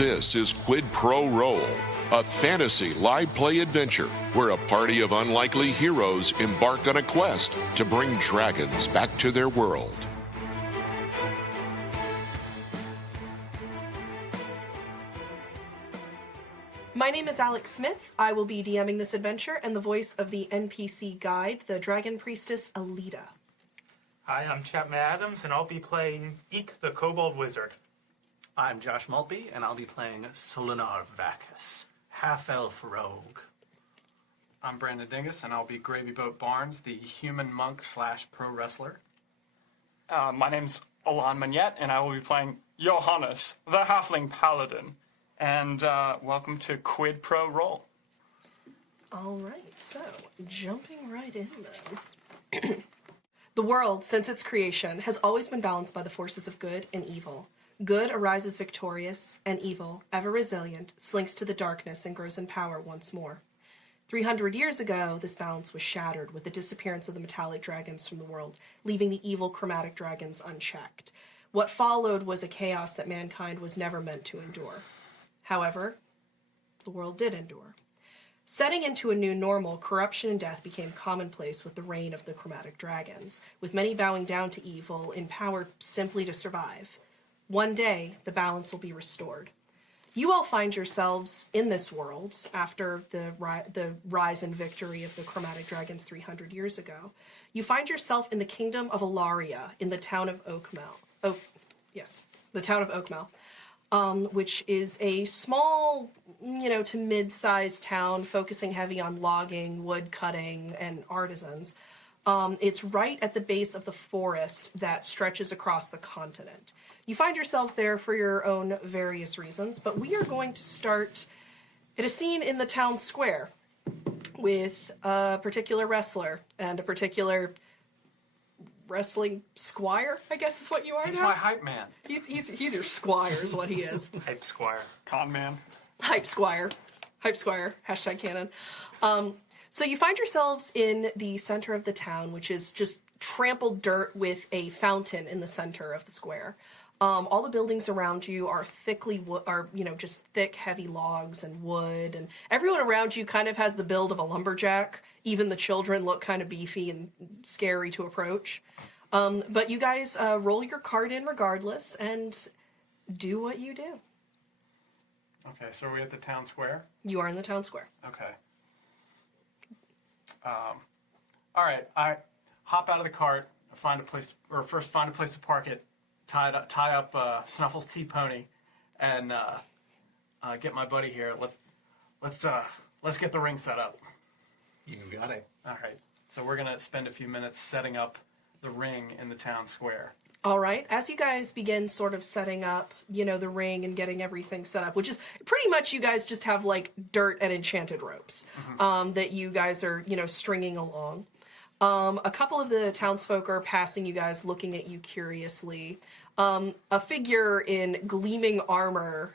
This is Quid Pro Roll, a fantasy live play adventure where a party of unlikely heroes embark on a quest to bring dragons back to their world. My name is Alex Smith. I will be DMing this adventure and the voice of the NPC guide, the Dragon Priestess Alita. Hi, I'm Chapman Adams, and I'll be playing Eek the Kobold Wizard. I'm Josh Maltby, and I'll be playing Solinar Vacus, half-elf rogue. I'm Brandon Dingus, and I'll be Gravy Boat Barnes, the human monk / pro wrestler. My name's Alon Magnette, and I will be playing Johannes, the halfling paladin. And welcome to Quid Pro Roll. All right, so jumping right in then. The world, since its creation, has always been balanced by the forces of good and evil. Good arises victorious, and evil, ever resilient, slinks to the darkness and grows in power once more. 300 years ago, this balance was shattered with the disappearance of the metallic dragons from the world, leaving the evil chromatic dragons unchecked. What followed was a chaos that mankind was never meant to endure. However, the world did endure. Setting into a new normal, corruption and death became commonplace with the reign of the chromatic dragons, with many bowing down to evil, empowered simply to survive. One day, the balance will be restored. You all find yourselves in this world after the rise and victory of the chromatic dragons 300 years ago. You find yourself in the kingdom of Alaria, in the town of Oakmel. The town of Oakmel, which is a small, to mid-sized town focusing heavy on logging, wood cutting, and artisans. It's right at the base of the forest that stretches across the continent. You find yourselves there for your own various reasons, but we are going to start at a scene in the town square with a particular wrestler and a particular wrestling squire, I guess is what you are He's now. my hype man. He's your squire is what he is. Hype Squire. Con man. Hype squire, hashtag canon. So you find yourselves in the center of the town, which is just trampled dirt with a fountain in the center of the square. All the buildings around you are just thick, heavy logs and wood, and everyone around you kind of has the build of a lumberjack. Even the children look kind of beefy and scary to approach. But you guys roll your card in regardless and do what you do. Okay, so are we at the town square? You are in the town square. Okay. All right, I hop out of the cart, find a place to park it, tie up Snuffles T-Pony, and get my buddy here. Let's get the ring set up. You got it. All right, so we're gonna spend a few minutes setting up the ring in the town square. All right. As you guys begin sort of setting up, the ring and getting everything set up, which is pretty much you guys just have like dirt and enchanted ropes that you guys are, stringing along. A couple of the townsfolk are passing you guys, looking at you curiously. A figure in gleaming armor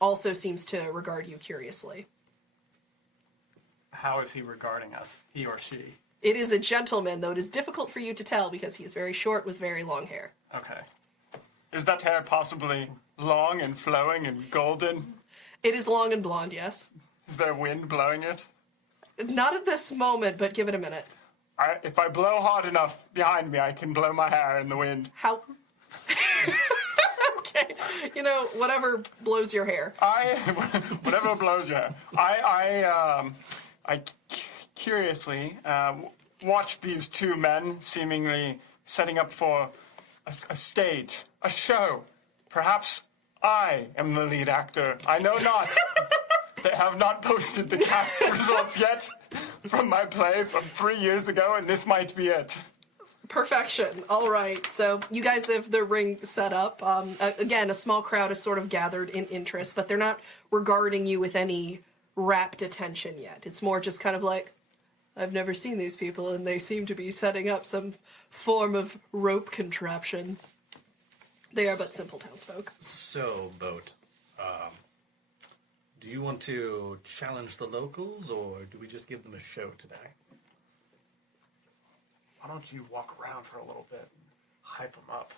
also seems to regard you curiously. How is he regarding us, he or she? It is a gentleman, though it is difficult for you to tell because he is very short with very long hair. Okay. Is that hair possibly long and flowing and golden? It is long and blonde, yes. Is there wind blowing it? Not at this moment, but give it a minute. If I blow hard enough behind me, I can blow my hair in the wind. How? Okay. Whatever blows your hair. Whatever blows your hair. I curiously watched these two men seemingly setting up for a stage, a show. Perhaps I am the lead actor. I know not. They have not posted the cast results yet from my play from 3 years ago, and this might be it. Perfection. All right. So you guys have the ring set up. Again, a small crowd is sort of gathered in interest, but they're not regarding you with any rapt attention yet. It's more just kind of like, I've never seen these people, and they seem to be setting up some form of rope contraption. They are but simple townsfolk. So, Boat, do you want to challenge the locals, or do we just give them a show today? Why don't you walk around for a little bit and hype them up?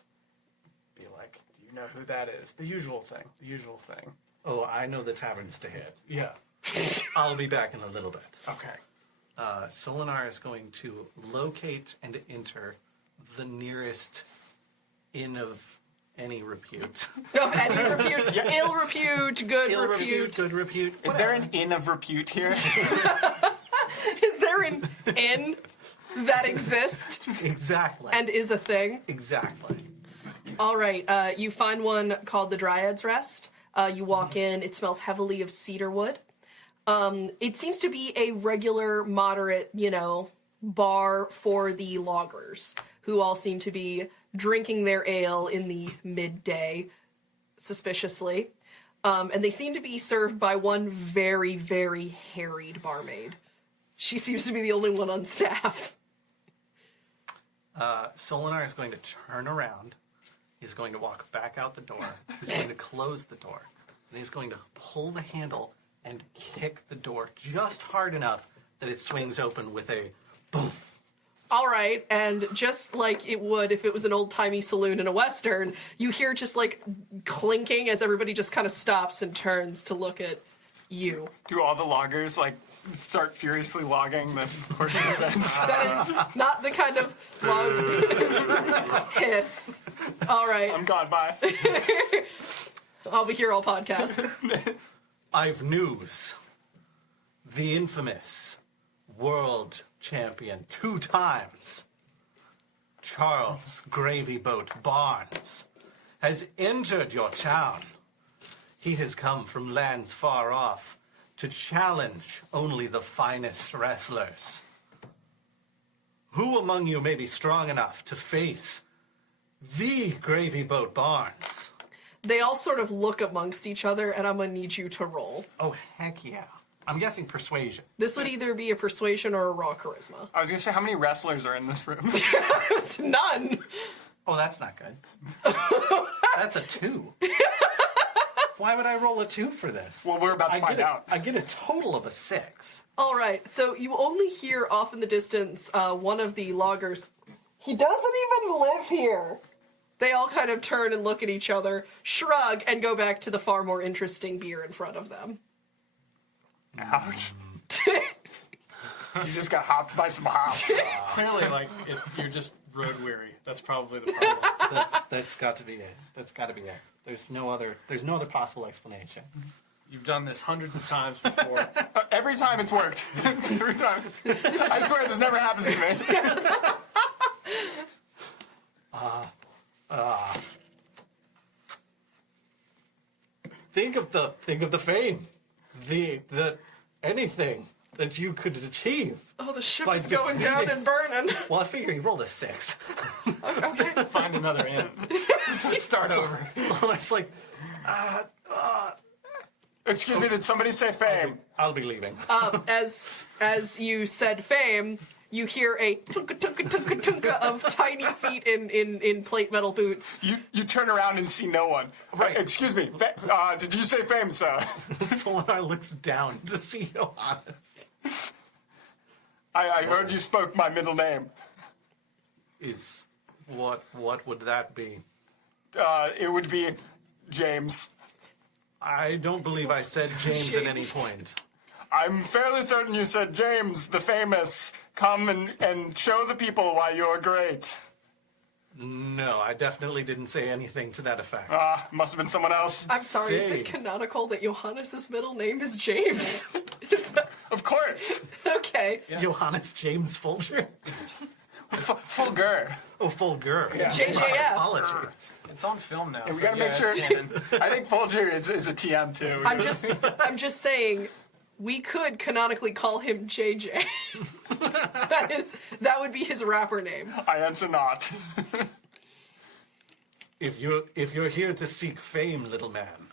Be like, do you know who that is? The usual thing. Oh, I know the taverns to hit. Yeah. I'll be back in a little bit. Okay. Solinar is going to locate and enter the nearest inn of any repute. Of any repute, ill repute, good Ill repute. good repute. Is there an inn of repute here? Is there an inn that exists Exactly. and is a thing? Exactly. All right, you find one called the Dryad's Rest. You walk in, it smells heavily of cedar wood. It seems to be a regular, moderate, bar for the loggers, who all seem to be drinking their ale in the midday, suspiciously. And they seem to be served by one very, very harried barmaid. She seems to be the only one on staff. Solinar is going to turn around. He's going to walk back out the door. He's going to close the door. And he's going to pull the handle and kick the door just hard enough that it swings open with a boom. All right, and just like it would if it was an old-timey saloon in a Western, you hear just, clinking as everybody just kind of stops and turns to look at you. Do all the loggers, start furiously logging the course of events? That is not the kind of log hiss. All right, I'm gone, bye. I'll be here all podcast. I've news. The infamous world champion 2 times, Charles Gravy Boat Barnes, has entered your town. He has come from lands far off to challenge only the finest wrestlers. Who among you may be strong enough to face the Gravy Boat Barnes? They all sort of look amongst each other, and I'm gonna need you to roll. Oh, heck yeah. I'm guessing persuasion. This would either be a persuasion or a raw charisma. I was going to say, how many wrestlers are in this room? None. Oh, that's not good. That's a 2. Why would I roll a 2 for this? Well, we're about to find out. I get a total of a 6. All right, so you only hear off in the distance one of the loggers. He doesn't even live here. They all kind of turn and look at each other, shrug, and go back to the far more interesting beer in front of them. Ouch. You just got hopped by some hops. Clearly, you're just road weary. That's probably the problem. That's got to be it. That's got to be it. There's no other possible explanation. You've done this hundreds of times before. Every time it's worked. Every time. I swear this never happens to me. Think of the fame, the anything that you could achieve. Oh, the ship By is going down defeating- and burning. Well, I figure he rolled a 6. Okay. Find another inn. So start over. So it's like, Excuse me, did somebody say fame? I'll be leaving. As you said fame, you hear a tunka tunka tunka tunka of tiny feet in plate metal boots. You turn around and see no one. Right. Excuse me, did you say fame, sir? Solinar looks down to see Johannes. I heard you spoke my middle name. Is what would that be? It would be James. I don't believe I said James at any James. point. I'm fairly certain you said James, the famous. Come and show the people why you're great. No, I definitely didn't say anything to that effect. Must have been someone else. I'm sorry, is Say. it canonical that Johannes' middle name is James? Is that, Of course. okay. Johannes James Folger? Fulgur. Oh, Fulgur. Yeah. JJF. Apologies. It's on film now. We so gotta make yeah, sure. it's canon. I think Fulgur is a TM too. I'm just saying we could canonically call him JJ. that would be his rapper name. I answer not. If you're here to seek fame, little man,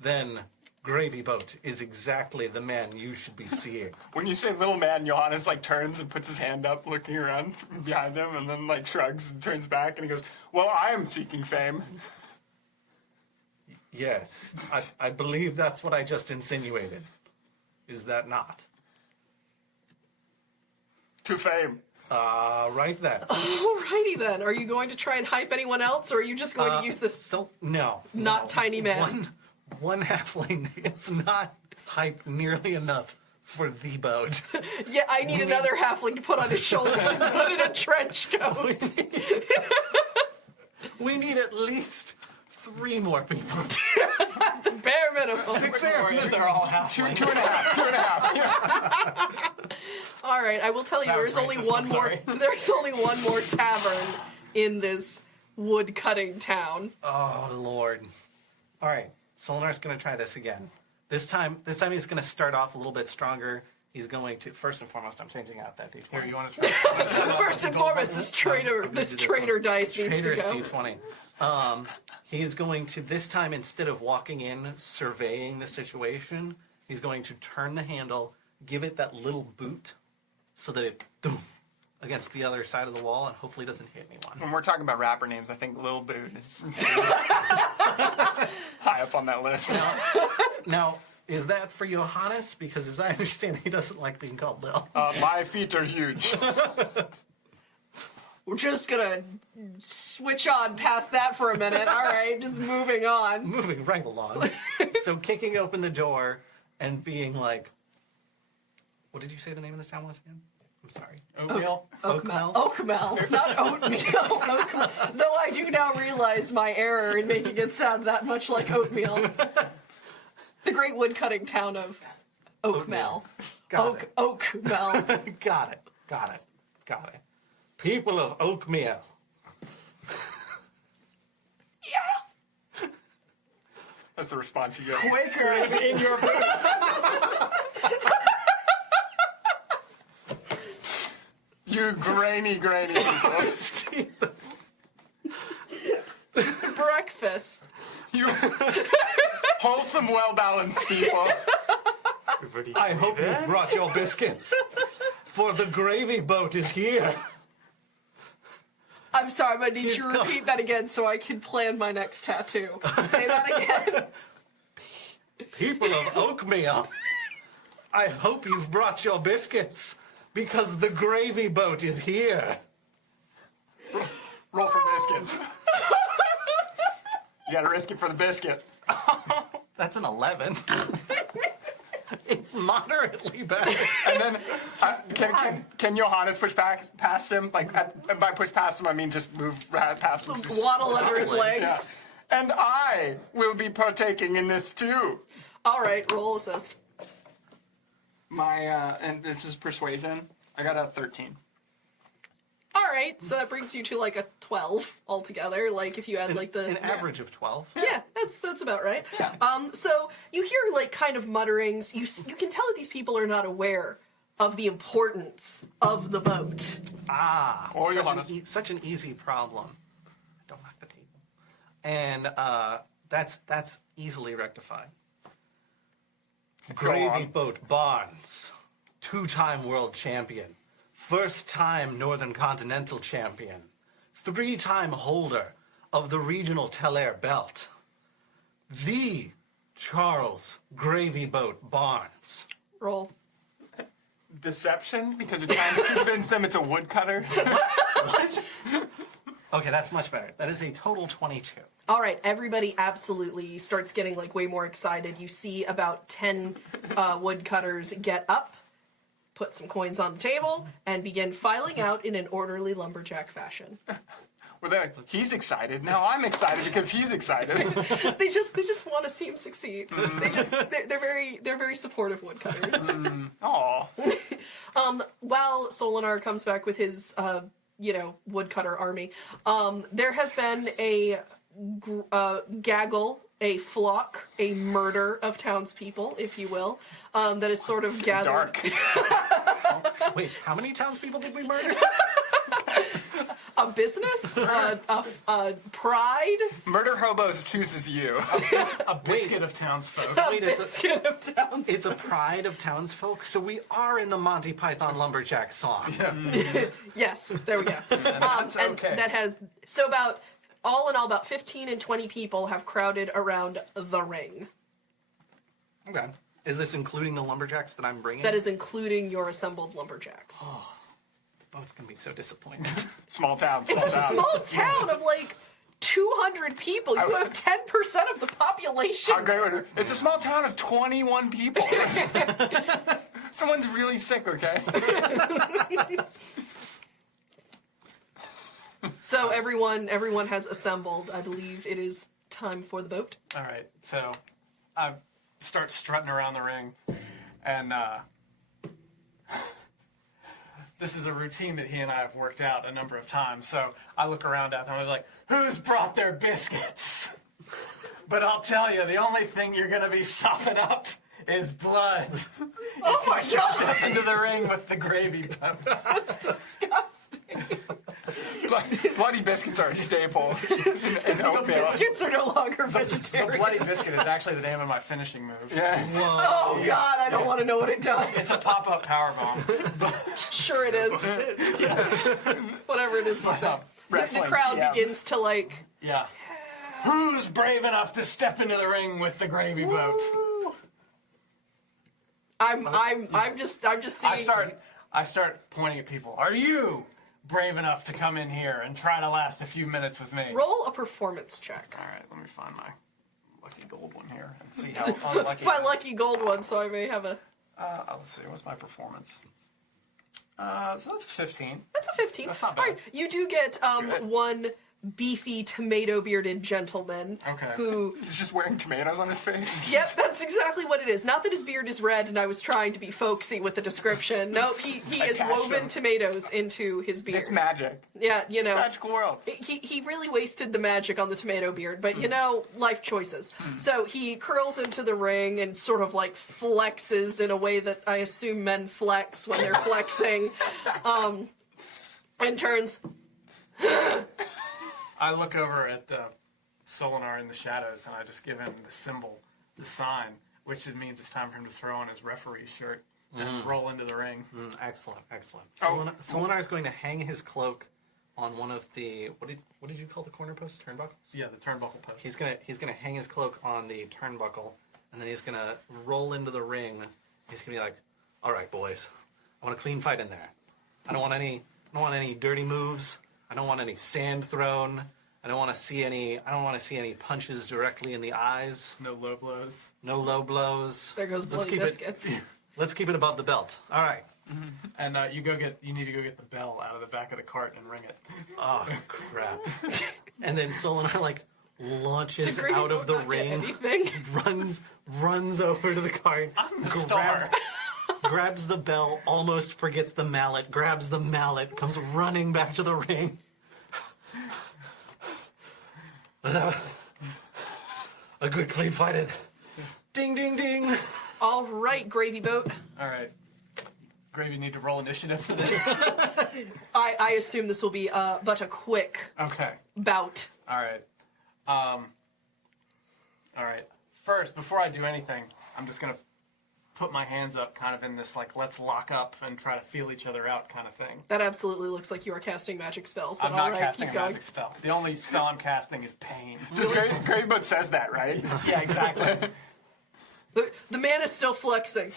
then Gravy Boat is exactly the man you should be seeing. When you say little man, Johannes turns and puts his hand up, looking around behind him, and then shrugs and turns back, and he goes, "Well, I am seeking fame." Yes, I believe that's what I just insinuated. Is that not? To fame. Right then. Alrighty then. Are you going to try and hype anyone else, or are you just going to use this So, no. not tiny man? one halfling is not hyped nearly enough for the boat. Yeah, I need another halfling to put on his shoulders and put in a trench coat. We need at least 3 more people. Bare minimum. 6 They're all half. Two and a half. Yeah. All right, I will tell you, That was there's only racist, one I'm more. sorry. There's only one more tavern in this wood cutting town. Oh, Lord. All right, Solinar's going to try this again. This time he's going to start off a little bit stronger. He's going to, first and foremost, I'm changing out that D20. Here, you want to try? First and foremost, this traitor dice needs to Traitorous go. D20. He's going to, this time, instead of walking in, surveying the situation, he's going to turn the handle, give it that little boot, so that it, boom, against the other side of the wall, and hopefully doesn't hit anyone. When we're talking about rapper names, I think Lil Boot is high up on that list. Now, is that for Johannes? Because as I understand, he doesn't like being called Lil. My feet are huge. We're just gonna switch on past that for a minute. All right, just moving on. Moving right along. So kicking open the door and being like, what did you say the name of this town was again? I'm sorry. Oatmeal. Oakmel, not oatmeal. Oakmel. Though I do now realize my error in making it sound that much like oatmeal. The great woodcutting town of Oakmel. Got it. Oakmel. Got it. People of Oakmere. Yeah. That's the response you get. Quakers in your boots. You grainy people. Jesus. Breakfast. You wholesome, well-balanced people. Everybody I hope you've brought your biscuits, for the gravy boat is here. I'm sorry, I'm gonna need He's you to come. repeat that again so I can plan my next tattoo. Say that again. People of Oakmere, I hope you've brought your biscuits, because the gravy boat is here. Roll for biscuits. You gotta risk it for the biscuit. That's an 11. It's moderately better. And then, can Johannes push past him? Like, and by push past him, I mean just move past him. Waddle under his legs. Yeah. And I will be partaking in this too. All right, roll assist. My, and this is persuasion. I got a 13. All right, so that brings you to like a 12 altogether. Like if you add like the An average of 12. Yeah, that's about right. So you hear like kind of mutterings. You can tell that these people are not aware of the importance of the boat. Or such Johannes. such an easy problem. Don't knock the table. And that's easily rectified. Gravy on. Boat Barnes, 2-time world champion, first-time Northern Continental champion, 3-time holder of the regional Tel-Air belt, the Charles Gravy Boat Barnes. Roll. Deception? Because you're trying to convince them it's a woodcutter? What? Okay, that's much better. That is a total 22. All right, everybody absolutely starts getting like way more excited. You see about 10 woodcutters get up, put some coins on the table, and begin filing out in an orderly lumberjack fashion. Well, then, he's excited. Now I'm excited because he's excited. They just want to see him succeed. They're very supportive woodcutters. Aw. While Solinar comes back with his woodcutter army, there has been a gaggle, a flock, a murder of townspeople, if you will, that is sort of gathered. Dark. Wait, how many townspeople did we murder? A business, a pride, Murder Hobos chooses you. A biscuit of townsfolk. Wait, biscuit of towns. it's a pride of townsfolk, so we are in the Monty Python Lumberjack song. Yes, there we go. That's and okay. that has so about all in all about 15 and 20 people have crowded around the ring. Okay. Is this including the lumberjacks that I'm bringing? That is including your assembled lumberjacks. The boat's gonna be so disappointed. Small town. It's a small town of like 2 200 people. You have 10% of the population. How great would it? It's a small town of 21 people. Someone's really sick, okay? So everyone has assembled. I believe it is time for the boat. All right, so I start strutting around the ring, and this is a routine that he and I have worked out a number of times. So I look around at them and I'm like, who's brought their biscuits? But I'll tell you, the only thing you're going to be sopping up is blood. Oh my god! Step into the ring with the gravy boat. That's disgusting. Bloody biscuits are a staple in oatmeal. Biscuits are no longer The vegetarian. bloody biscuit is actually the name of my finishing move. Yeah. Oh god, I don't want to know what it It's does. a pop-up powerbomb. Sure it is. Whatever it is you said. The Wrestling crowd TM. begins to like. Yeah. Who's brave enough to step into the ring with the gravy boat? I'm just seeing. I start pointing at people. Are you brave enough to come in here and try to last a few minutes with me? Roll a performance check. All right, let me find my lucky gold one here and see how unlucky. My lucky gold one, so I may have a. Let's see. What's my performance? So that's a 15. That's a 15. That's not All bad. right, you do get Good. one beefy tomato-bearded gentleman Okay. who. He's just wearing tomatoes on his face. Yep, that's exactly what it is. Not that his beard is red, and I was trying to be folksy with the description. Nope, he has Attached woven them. tomatoes into his beard. It's magic. Yeah, you know. Magical world. He really wasted the magic on the tomato beard, but you know, life choices. So he curls into the ring and sort of like flexes in a way that I assume men flex when they're flexing, and turns. I look over at Solinar in the shadows, and I just give him the symbol, the sign, which it means it's time for him to throw on his referee shirt and roll into the ring. Excellent, excellent. Oh. Solinar is going to hang his cloak on one of the what did you call the corner posts? Turnbuckles? Yeah, the turnbuckle post. He's gonna hang his cloak on the turnbuckle, and then he's gonna roll into the ring. He's gonna be like, "All right, boys, I want a clean fight in there. I don't want any dirty moves. I don't want any sand thrown. I don't want to see any punches directly in the eyes. No low blows. No low blows. There goes bloody biscuits. Let's keep it above the belt. All right. And you need to go get the bell out of the back of the cart and ring it. Oh crap! And then Solinar like launches Degree out of the won't get ring, anything. runs over to the cart, I'm the star. grabs the bell, almost forgets the mallet, grabs the mallet, comes running back to the ring. Was that a good clean fight? In? Ding, ding, ding. All right, gravy boat. All right. Gravy, need to roll initiative for this. I assume this will be but a quick Okay. bout. All right. All right. First, before I do anything, I'm just gonna put my hands up, kind of in this like let's lock up and try to feel each other out kind of thing. That absolutely looks like you are casting magic spells. But I'm all not right, casting keep a going. magic spell. The only spell I'm casting is pain. Just Graveboat says that, right? Yeah, exactly. The man is still flexing.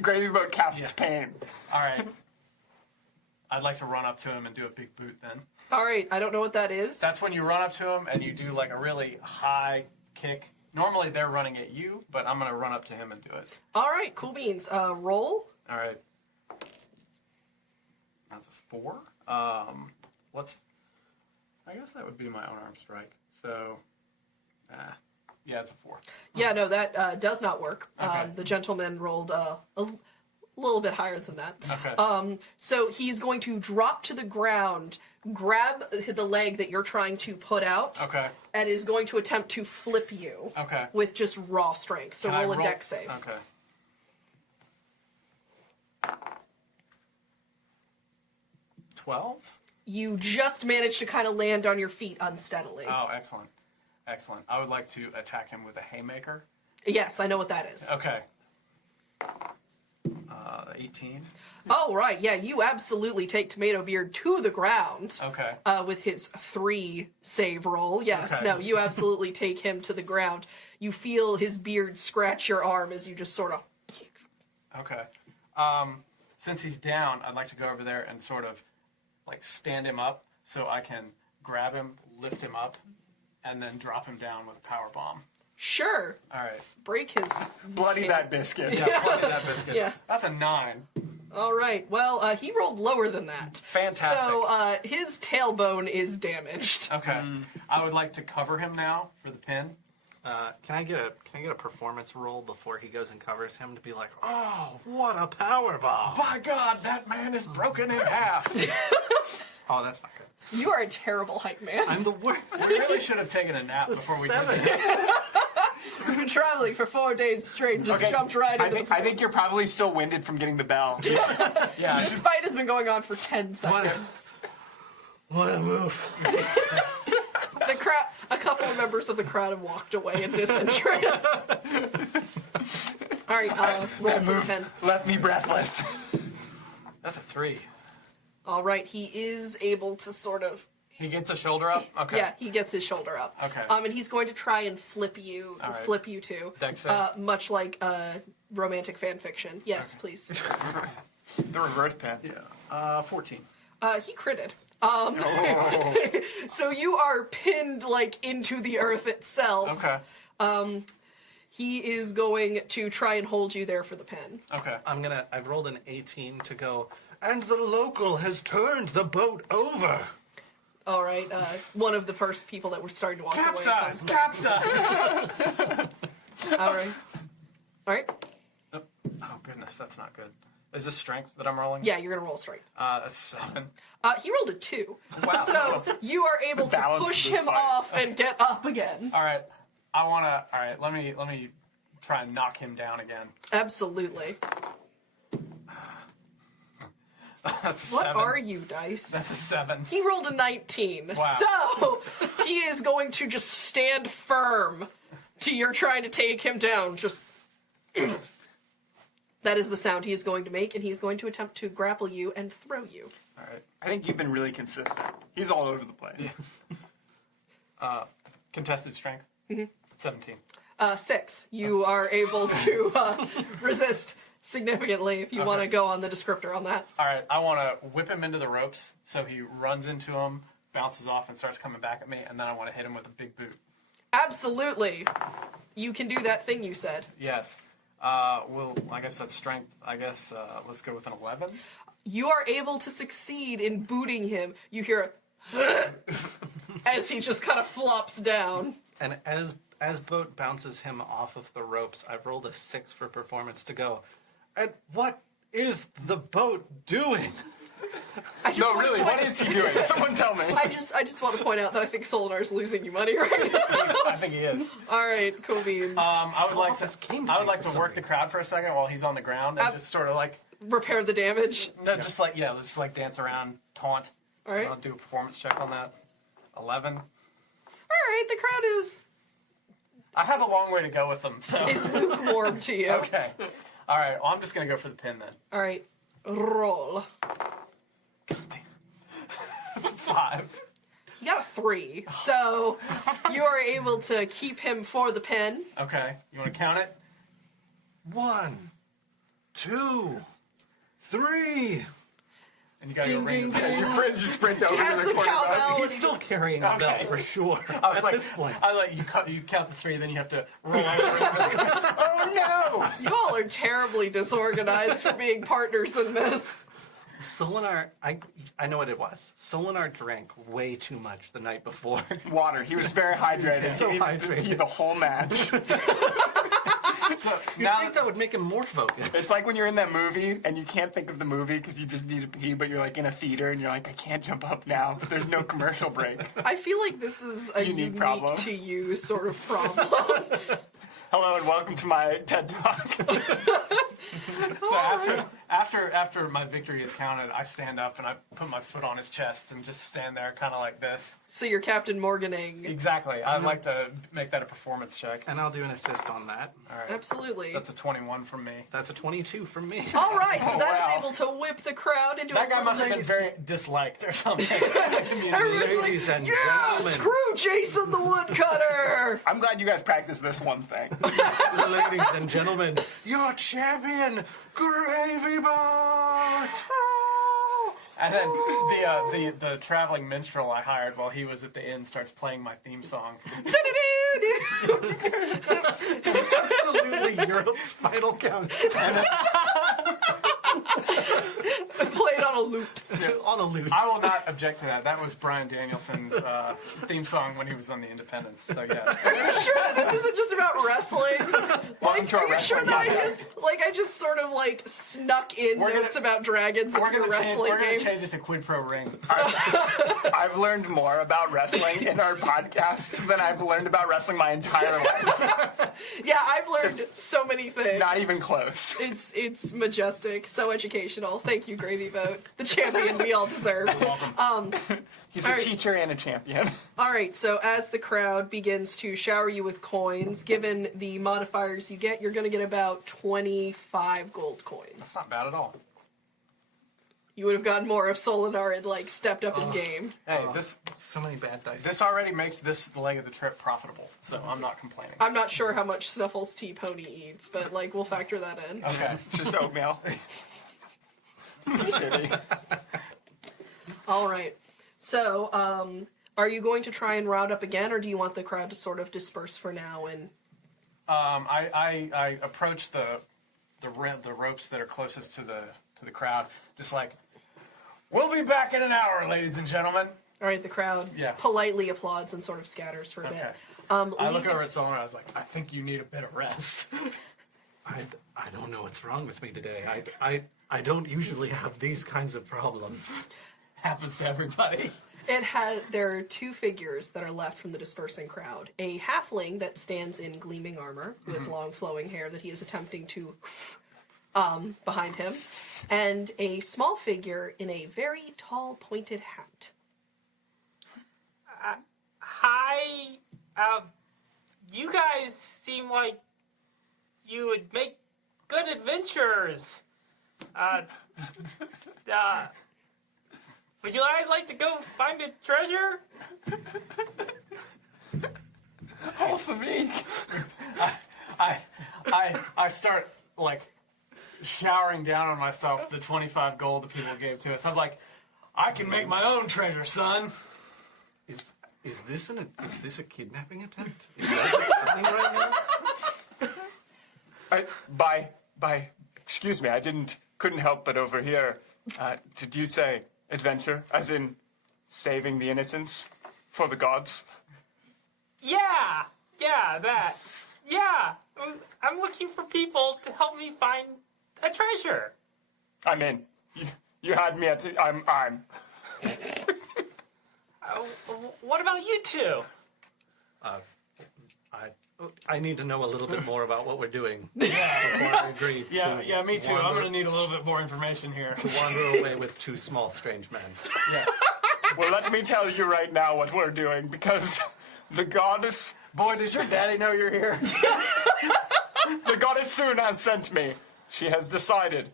Graveboat casts pain. All right. I'd like to run up to him and do a big boot then. All right, I don't know what that is. That's when you run up to him and you do like a really high kick. Normally they're running at you, but I'm going to run up to him and do it. All right, cool beans. Roll. All right. That's a 4. I guess that would be my unarmed strike. So, yeah, it's a 4. Yeah, no, that does not work. Okay. The gentleman rolled a little bit higher than that. Okay. So he's going to drop to the ground, grab the leg that you're trying to put out, Okay. and is going to attempt to flip you Okay. with just raw strength. So Can I roll a dex save. Okay. $12? You just managed to kind of land on your feet unsteadily. Oh, excellent. Excellent. I would like to attack him with a haymaker. Yes, I know what that is. Okay. 18. Oh, right. Yeah, you absolutely take Tomato Beard to the ground. Okay. With his 3 save roll. Yes, Okay. no, you absolutely take him to the ground. You feel his beard scratch your arm as you just sort of... Okay. Since he's down, I'd like to go over there and sort of like stand him up so I can grab him, lift him up and then drop him down with a power bomb. Sure. All right. Break his Bloody tail. that biscuit. Yeah, bloody that biscuit. Yeah. That's a 9. All right. Well, he rolled lower than that. Fantastic. So his tailbone is damaged. Okay. I would like to cover him now for the pin. Can I get a performance roll before he goes and covers him to be like, oh, what a power bomb! By God, that man is broken in half. Oh, that's not good. You are a terrible hype man. I'm the worst. We really should have taken a nap before we did 7. this. We've been traveling for 4 days straight. Just jumped right into I think you're probably still winded from getting the bell. Yeah. This fight has been going on for 10 seconds. What a move! The crowd, a couple of members of the crowd have walked away in disinterest. All right, roll for the pen. Left me breathless. That's a 3. All right, he is able to sort of. He gets a shoulder up? Okay. Yeah, he gets his shoulder up. Okay. And he's going to try and flip you, All right. flip you too. Dex save. Much like romantic fan fiction. Yes, please. The reverse pen. 14. He critted. So you are pinned like into the earth itself. Okay. He is going to try and hold you there for the pin. Okay. I've rolled an 18 to go, and the local has turned the boat over. All right. One of the first people that were starting to walk away. Capsize! comes back. Capsize! All right. All right. Oh, goodness, that's not good. Is this strength that I'm rolling? Yeah, you're gonna roll straight. That's 7. He rolled a 2. Wow. So you are able to balance push of this him fight. off and get up again. All right. Let me try and knock him down again. Absolutely. That's a What 7. are you, Dice? That's a 7. He rolled a 19. Wow. So he is going to just stand firm to you're trying to take him down. Just that is the sound he is going to make, and he's going to attempt to grapple you and throw you. All right. I think you've been really consistent. He's all over the place. Contested strength. 17. 6. You are able to resist significantly if you want to go on the descriptor on that. All right. I want to whip him into the ropes so he runs into them, bounces off, and starts coming back at me, and then I want to hit him with a big boot. Absolutely. You can do that thing you said. Yes. Well, I guess that's strength. I guess let's go with an 11. You are able to succeed in booting him. You hear a as he just kind of flops down. And as boat bounces him off of the ropes, I've rolled a 6 for performance to go. And what is the boat doing? No, really, what is he doing? Someone tell me. I just want to point out that I think Solinar's losing you money right now. I think he is. All right, cool beans. I would like Office came to. I would today like for to some work the reason. crowd for a second while he's on the ground and just sort of like Repair the damage. no, just like dance around, taunt. All right. I'll do a performance check on that. 11. All right, the crowd I have a long way to go with them, so. is lukewarm to you. Okay. All right. Well, I'm just gonna go for the pin then. All right, roll. That's a 5. You got a 3, so you are able to keep him for the pin. Okay. You want to count it? 1, 2, 3. And you gotta go ring the bell. Your friend just sprint over Has to the the corner. cowbell. He's still carrying a bell Okay. for sure. I was at like, this point. I like you count the 3, then you have to roll over. Oh no! You all are terribly disorganized for being partners in this. Solinar, I know what it was. Solinar drank way too much the night before. Water. He was very hydrated. So He hydrated. the whole match. So You'd now think that would make him more focused. It's like when you're in that movie and you can't think of the movie because you just need to pee, but you're like in a theater and you're like, I can't jump up now. There's no commercial break. I feel like this is a Unique unique problem. to you sort of problem. Hello and welcome to my TED Talk. so after my victory is counted, I stand up and I put my foot on his chest and just stand there kind of like this. So you're Captain Morganing. Exactly. I'd like to make that a performance check. And I'll do an assist on that. All right. Absolutely. That's a 21 from me. That's a 22 from me. All right, so that is wow. able to whip the crowd into That a guy little must have been nice- very disliked or something. Everybody's like, Ladies and yeah, gentlemen. screw Jason the Woodcutter. I'm glad you guys practiced this one thing. Ladies and gentlemen, your champion, Gravy Boat! And then the traveling minstrel I hired while he was at the inn starts playing my theme song. Absolutely Europe's final count. Played on a lute. On a lute. I will not object to that. That was Brian Danielson's theme song when he was on The Independents. So yeah. Are you sure that this isn't just about wrestling? Welcome to our Are you sure wrestling that podcast. I just sort of like snuck in We're notes gonna- about dragons in We're your gonna wrestling game? change it to Quid Pro Ring. I've learned more about wrestling in our podcast than I've learned about wrestling my entire life. Yeah, I've learned so many things. Not even close. It's majestic, so educational. Thank you, Gravy Boat, the champion we all deserve. He's a All right. teacher and a champion. All right, so as the crowd begins to shower you with coins, given the modifiers you get, you're going to get about 25 gold coins. That's not bad at all. You would have gotten more if Solinar had like stepped up his game. Hey, this So many bad dice. this already makes this leg of the trip profitable, so I'm not complaining. I'm not sure how much Snuffles Tea Pony eats, but like we'll factor that in. Okay. It's just oatmeal. Shitty. All right. So, are you going to try and round up again, or do you want the crowd to sort of disperse for now? And I approach the ropes that are closest to the crowd, just like, we'll be back in an hour, ladies and gentlemen. all right, the crowd Yeah. politely applauds and sort of scatters for a Okay. bit. I look leaving- over at someone and I was like, I think you need a bit of rest. I don't know what's wrong with me today. I don't usually have these kinds of problems. Happens to everybody. There are two figures that are left from the dispersing crowd. A halfling that stands in gleaming armor with long flowing hair that he is attempting to behind him, and a small figure in a very tall pointed hat. Hi. You guys seem like you would make good adventurers. Would you guys like to go find a treasure? Wholesome ink. I start like showering down on myself the 25 gold that people gave to us. I'm like, I can make my own treasure, son. Is this a kidnapping attempt? Is that what's happening right now? Excuse me, couldn't help but overhear. Did you say adventure, as in saving the innocents for the gods? Yeah, that. Yeah, I'm looking for people to help me find a treasure. I'm in. You had me at. I'm. What about you two? I need to know a little bit more about what we're doing before I agree Yeah, me too. I'm gonna need a little bit more information here. to wander away with two small strange men. Yeah. Well, let me tell you right now what we're doing, because the goddess. Boy, does your daddy know you're here? The goddess soon has sent me. She has decided.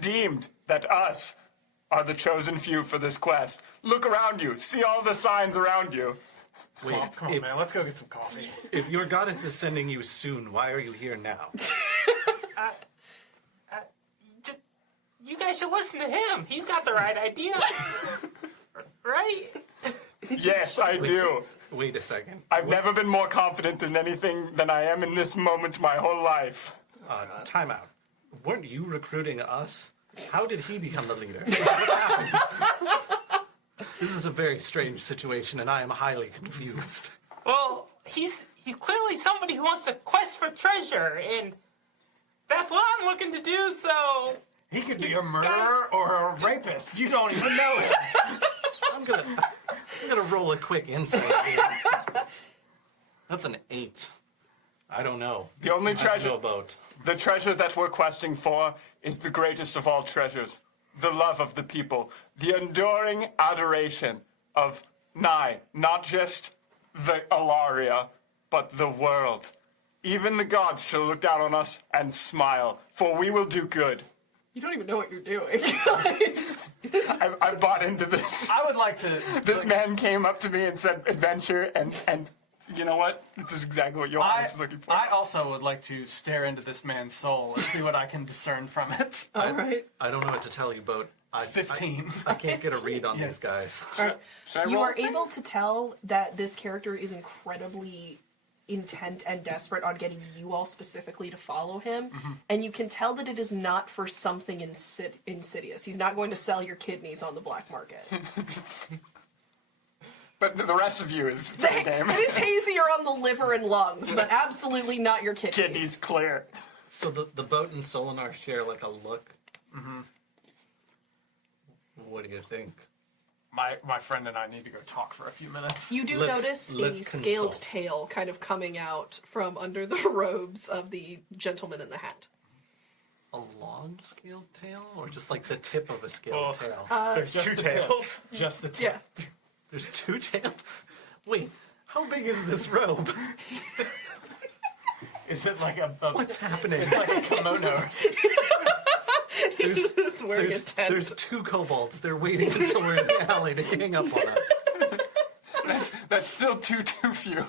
Deemed that us are the chosen few for this quest. Look around you. See all the signs around you. Wait, Come on, man. Let's go get some coffee. if your goddess is sending you soon, why are you here now? Just, you guys should listen to him. He's got the right idea. Right? Yes, I do. Wait a second. I've never been more confident in anything than I am in this moment my whole life. Time out. Weren't you recruiting us? How did he become the leader? What happened? This is a very strange situation, and I am highly confused. Well, he's clearly somebody who wants to quest for treasure, and that's what I'm looking to do, so... He could be a murderer or a rapist. You don't even know it. I'm gonna roll a quick insight here. That's an 8. I don't know. The only I have treasure, no boat. the treasure that we're questing for is the greatest of all treasures. The love of the people. The enduring adoration of not just the Alaria, but the world. Even the gods shall look down on us and smile, for we will do good. You don't even know what you're doing. I bought into this. I would like to. This man came up to me and said adventure, and You know what? This is exactly what Johannes is looking for. I also would like to stare into this man's soul and see what I can discern from it. All right. I don't know what to tell you, Boat. 15. I can't get a read on these guys. All right. Should I You roll? are able to tell that this character is incredibly intent and desperate on getting you all specifically to follow him, and you can tell that it is not for something insidious. He's not going to sell your kidneys on the black market. But the rest of you is fair game. It is hazier on the liver and lungs, but absolutely not your kidneys. Kidneys clear. So the Boat and Solinar share like a look. Mm-hmm. What do you think? My friend and I need to go talk for a few minutes. You do Let's notice a scaled consult. tail kind of coming out from under the robes of the gentleman in the hat. A long scaled tail, or just like the tip of a scaled tail? There's two tails. Just the tip. Yeah. There's two tails. Wait, how big is this robe? Is it like a What's happening? It's like a kimono. He's just wearing a tent. There's two kobolds. They're waiting until we're in the alley to gang up on us. That's still too few.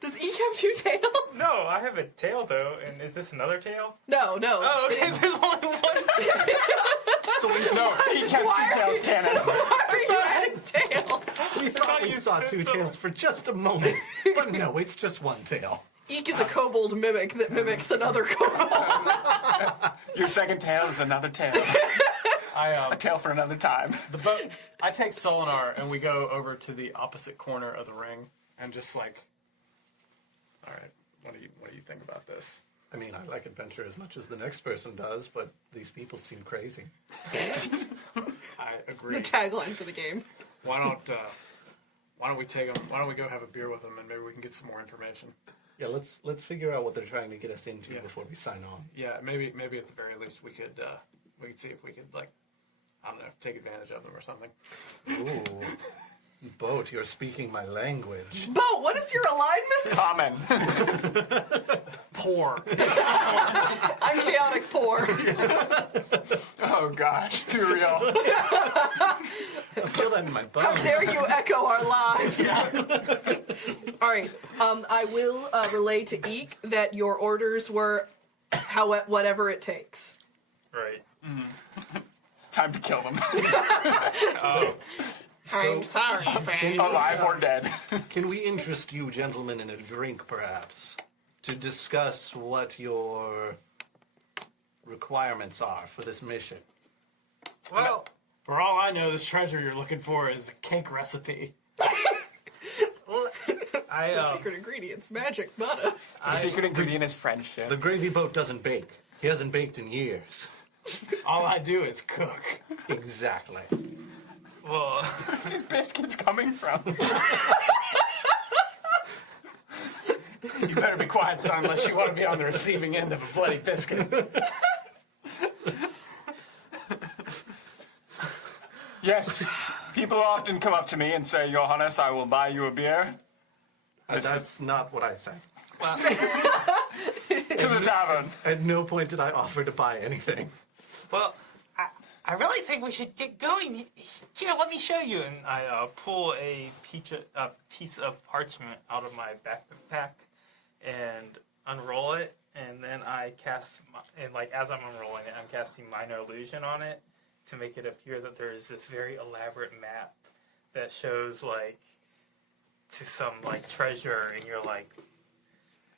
Does Eek have two tails? No, I have a tail though, and is this another tail? No. Oh, okay, there's only one tail. So No, he has two tails cannon. Why are you adding tails? we thought we you saw said two so. tails for just a moment. But no, it's just one tail. Eek is a kobold mimic that mimics another kobold. Your second tail is another tail. A tail for another time. I take Solinar and we go over to the opposite corner of the ring and just like, all right, what do you think about this? I mean, I like adventure as much as the next person does, but these people seem crazy. I agree. The tagline for the game. Why don't we take them? Why don't we go have a beer with them and maybe we can get some more information? Yeah, let's figure out what they're trying to get us into Yeah. before we sign on. Yeah, maybe at the very least we could see if we could like, I don't know, take advantage of them or something. Ooh. Boat, you're speaking my language. Bo, what is your alignment? Common. Poor. I'm chaotic poor. Oh gosh, too real. I feel that in my How bones. dare you echo our lives? All right. I will relay to Eek that your orders were whatever it takes. Right. Time to kill them. I'm sorry, Fanny. Alive or dead. Can we interest you gentlemen in a drink, perhaps, to discuss what your requirements are for this mission? Well, For all I know, this treasure you're looking for is a cake recipe. Secret ingredients, magic, butter. The secret ingredient is friendship. The gravy boat doesn't bake. He hasn't baked in years. All I do is cook. Exactly. well, These biscuits coming from? You better be quiet, son, unless you want to be on the receiving end of a bloody biscuit. Yes. People often come up to me and say, Johannes, I will buy you a beer. That's not what I said. To the tavern. At no point did I offer to buy anything. well, I really think we should get going. Here, let me show you. And I pull a piece of parchment out of my backpack and unroll it, and then I cast, as I'm unrolling it, I'm casting Minor Illusion on it to make it appear that there is this very elaborate map that shows, to some, treasure, and you're like,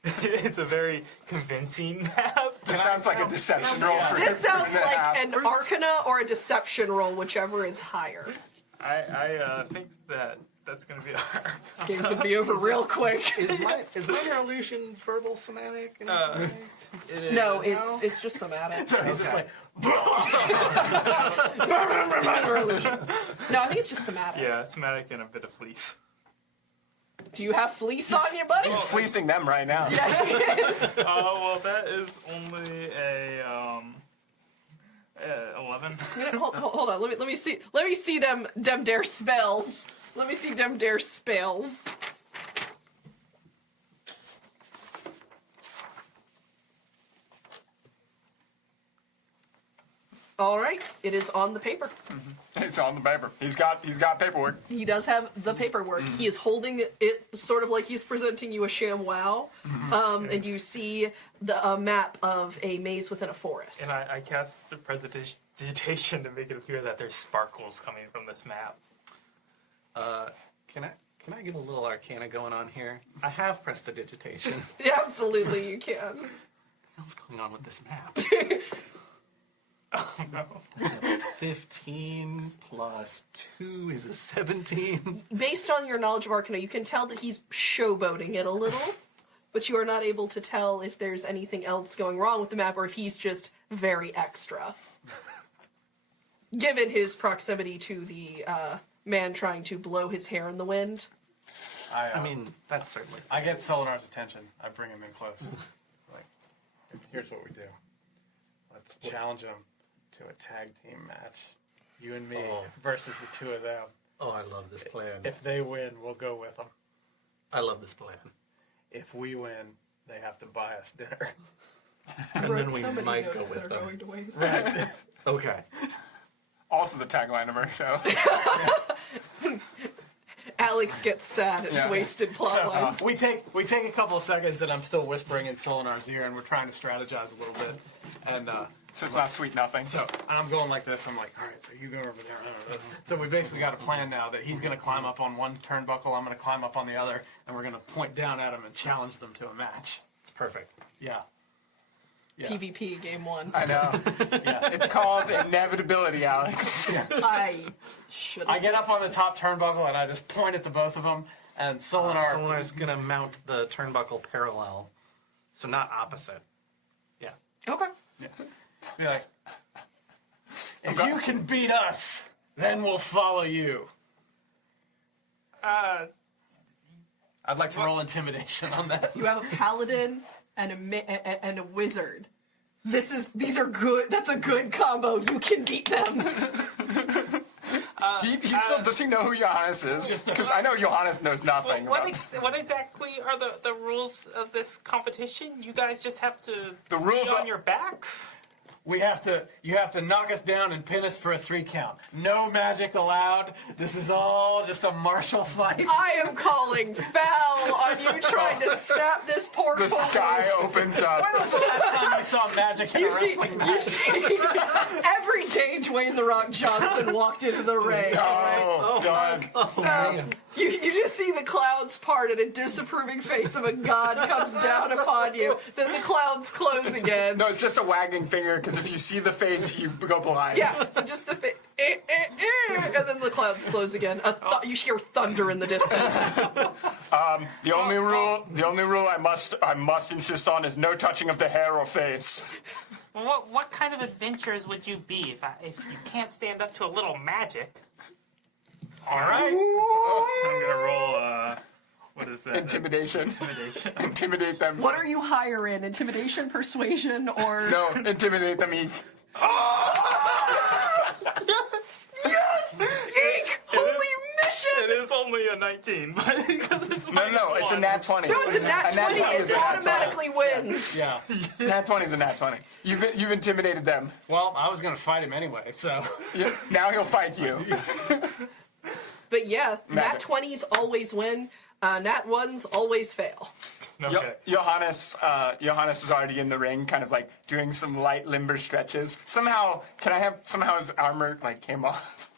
it's a very convincing map. This sounds like a deception roll for This sounds for like half. an arcana or a deception roll, whichever is higher. I think that's going to be our... This game's gonna be over real quick. Is minor illusion verbal somatic? In any way? No, it's just somatic. So he's just like, Minor illusion. No, I think it's just somatic. Yeah, somatic and a bit of fleece. Do you have fleece on you, buddy? He's fleecing them right now. Yeah, he is. Well, that is only a 11. Hold on. Let me see them dare spells. Let me see them dare spells. All right, it is on the paper. It's on the paper. He's got paperwork. He does have the paperwork. He is holding it sort of like he's presenting you a ShamWow. And you see the map of a maze within a forest. And I cast the prestidigitation to make it appear that there's sparkles coming from this map. Can I get a little arcana going on here? I have prestidigitation. Yeah, absolutely, you can. What's going on with this map? Oh no. 15 plus 2 is a 17. Based on your knowledge of Arcana, you can tell that he's showboating it a little, but you are not able to tell if there's anything else going wrong with the map or if he's just very extra. Given his proximity to the man trying to blow his hair in the wind. I mean, that's certainly. I get Solinar's attention. I bring him in close. Like, here's what we do. Let's challenge him to a tag team match. You and me versus the two of them. Oh, I love this plan. If they win, we'll go with them. I love this plan. If we win, they have to buy us dinner. And then we might go with them. Going to waste. Okay. Also the tagline of our show. Alex gets sad at wasted plot lines. We take a couple of seconds, and I'm still whispering in Solinar's ear, and we're trying to strategize a little bit. And So it's not sweet nothing. and I'm going like this. I'm like, all right, so you go over there. So we basically got a plan now that he's going to climb up on one turnbuckle, I'm going to climb up on the other, and we're going to point down at him and challenge them to a match. It's perfect. Yeah. PvP game 1. I know. Yeah. It's called inevitability, Alex. I should have I get up on the top turnbuckle and I just point at the both of them, and Solinar's going to mount the turnbuckle parallel, so not opposite. Yeah. Okay. Yeah. Be like, if you can beat us, then we'll follow you. I'd like to roll intimidation on that. You have a paladin and a wizard. These are good. That's a good combo. You can beat them. Does he know who Johannes is? Because I know Johannes knows nothing. What exactly are the rules of this competition? You guys just have to The rules be are- on your backs? You have to knock us down and pin us for a 3 count. No magic allowed. This is all just a martial fight. I am calling foul on you trying to snap this poor The sky opens up. When was the last time you saw magic in a wrestling match? Every day Dwayne The Rock Johnson walked into the ring. Oh, done. So you just see the clouds part and a disapproving face of a god comes down upon you. Then the clouds close again. No, it's just a wagging finger, because if you see the face, you go blind. Yeah, so just the and then the clouds close again. You hear thunder in the distance. The only rule I must insist on is no touching of the hair or face. What kind of adventures would you be if you can't stand up to a little magic? All right. I'm gonna roll. What is that? Intimidation. Intimidate them. What are you higher in? Intimidation, persuasion, or No, intimidate them. Eek. yes! Eek! Holy mission! It is only a 19, but because it's No, it's a nat 20. No, it's a nat 20. is It a nat 20. automatically wins. Yeah. Nat 20 is a nat 20. You've intimidated them. Well, I was going to fight him anyway, so. Now he'll fight you. But yeah, nat Magic. 20s always win. Nat 1s always fail. okay. Johannes is already in the ring, kind of like doing some light limber stretches. Somehow his armor like came off.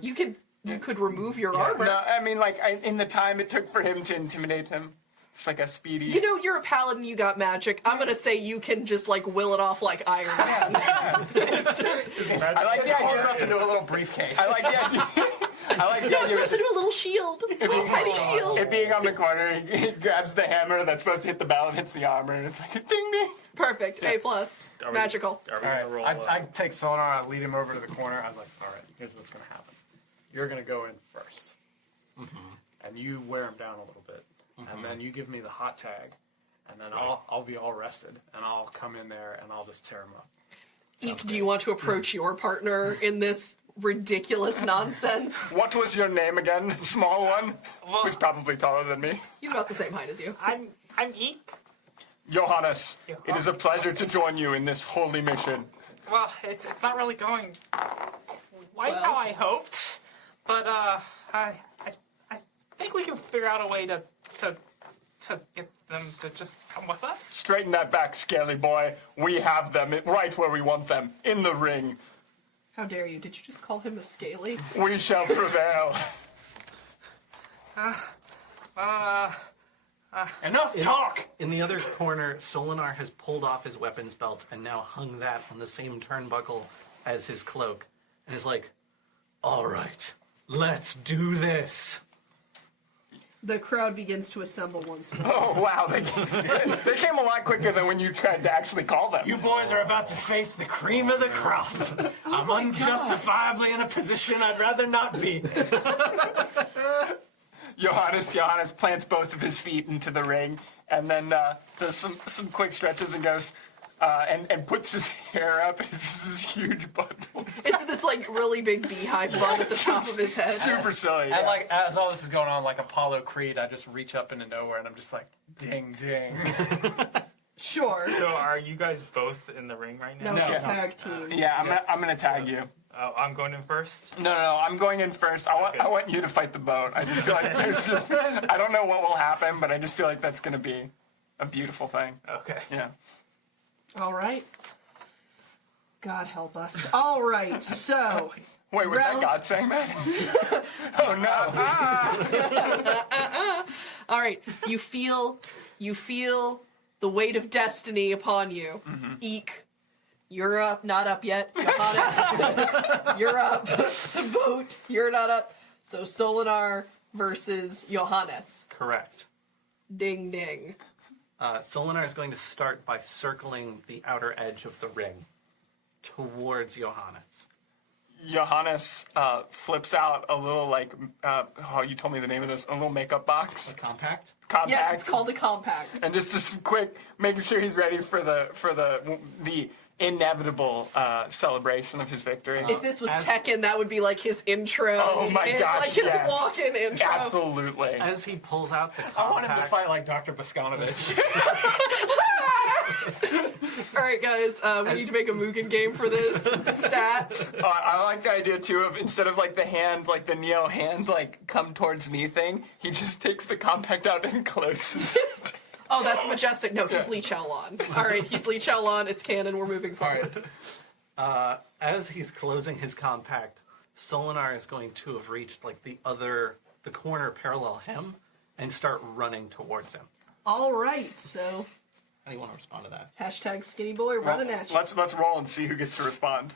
You could remove your armor. No, I mean in the time it took for him to intimidate him, just like a speedy. You know, you're a paladin, you got magic. I'm gonna say you can just like will it off like Iron Man. I like the idea. Up into a little briefcase. I like the idea. I like the No, it idea. turns into a little shield. A little tiny shield. It being on the corner, he grabs the hammer that's supposed to hit the bell and hits the armor, and it's like a ding ding. Perfect. A+. Magical. Are we All gonna roll? right, I take Solinar, I lead him over to the corner. I was like, all right, here's what's going to happen. You're going to go in first. And you wear him down a little bit. And then you give me the hot tag. And then I'll be all rested. And I'll come in there and I'll just tear him up. Eek, do you want to approach your partner in this ridiculous nonsense? What was your name again? Small one? Who's probably taller than me. He's about the same height as you. I'm Eek. Johannes, it is a pleasure to join you in this holy mission. Well, it's not really going quite how I hoped, but I think we can figure out a way to get them to just come with us. Straighten that back, scaly boy. We have them right where we want them, in the ring. How dare you? Did you just call him a scaly? We shall prevail. Enough talk! In the other corner, Solinar has pulled off his weapons belt and now hung that on the same turnbuckle as his cloak. And is like, all right, let's do this. The crowd begins to assemble once more. Oh, wow. They came a lot quicker than when you tried to actually call them. You boys are about to face the cream of the crop. I'm unjustifiably in a position I'd rather not be. Johannes plants both of his feet into the ring and then does some quick stretches and goes and puts his hair up. It's this huge bundle. It's this like really big beehive bun at the top of his head. Super silly. And Yeah. like as all this is going on, like Apollo Creed, I just reach up into nowhere and I'm just like, ding, ding. Sure. So are you guys both in the ring right now? No, it's a No. tag team. Yeah, I'm gonna tag you. Oh, I'm going in first? No, I'm going in first. I want you to fight the boat. I just feel like I don't know what will happen, but I just feel like that's gonna be a beautiful thing. Okay. Yeah. All right. God help us. All right, so. Wait, was Round- that God saying that? Oh no. All right, you feel the weight of destiny upon you. Eek. You're up, not up yet. Johannes, you're up. Boat, you're not up. So Solinar versus Johannes. Correct. Ding ding. Solinar is going to start by circling the outer edge of the ring towards Johannes. Johannes flips out a little oh, you told me the name of this, a little makeup box. Compact? Compact. Yes, it's called a compact. And just some quick, making sure he's ready for the inevitable celebration of his victory. If this was As- Tekken, that would be like his intro. Oh my gosh, like his yes. walk-in intro. Absolutely. As he pulls out the compact... I want him to fight like Dr. Boskanovich. All right, guys, we need to make a Mugen game for this stat. I like the idea too of instead of like the hand, like the Neo hand, like come towards me thing, he just takes the compact out and closes it. Oh, that's majestic. No, he's Li Chaolon. All right, he's Li Chaolon. It's canon. We're moving forward. As he's closing his compact, Solinar is going to have reached like the corner parallel him and start running towards him. All right, so How do you want to respond to that? hashtag skinny boy running at you. Let's roll and see who gets to respond.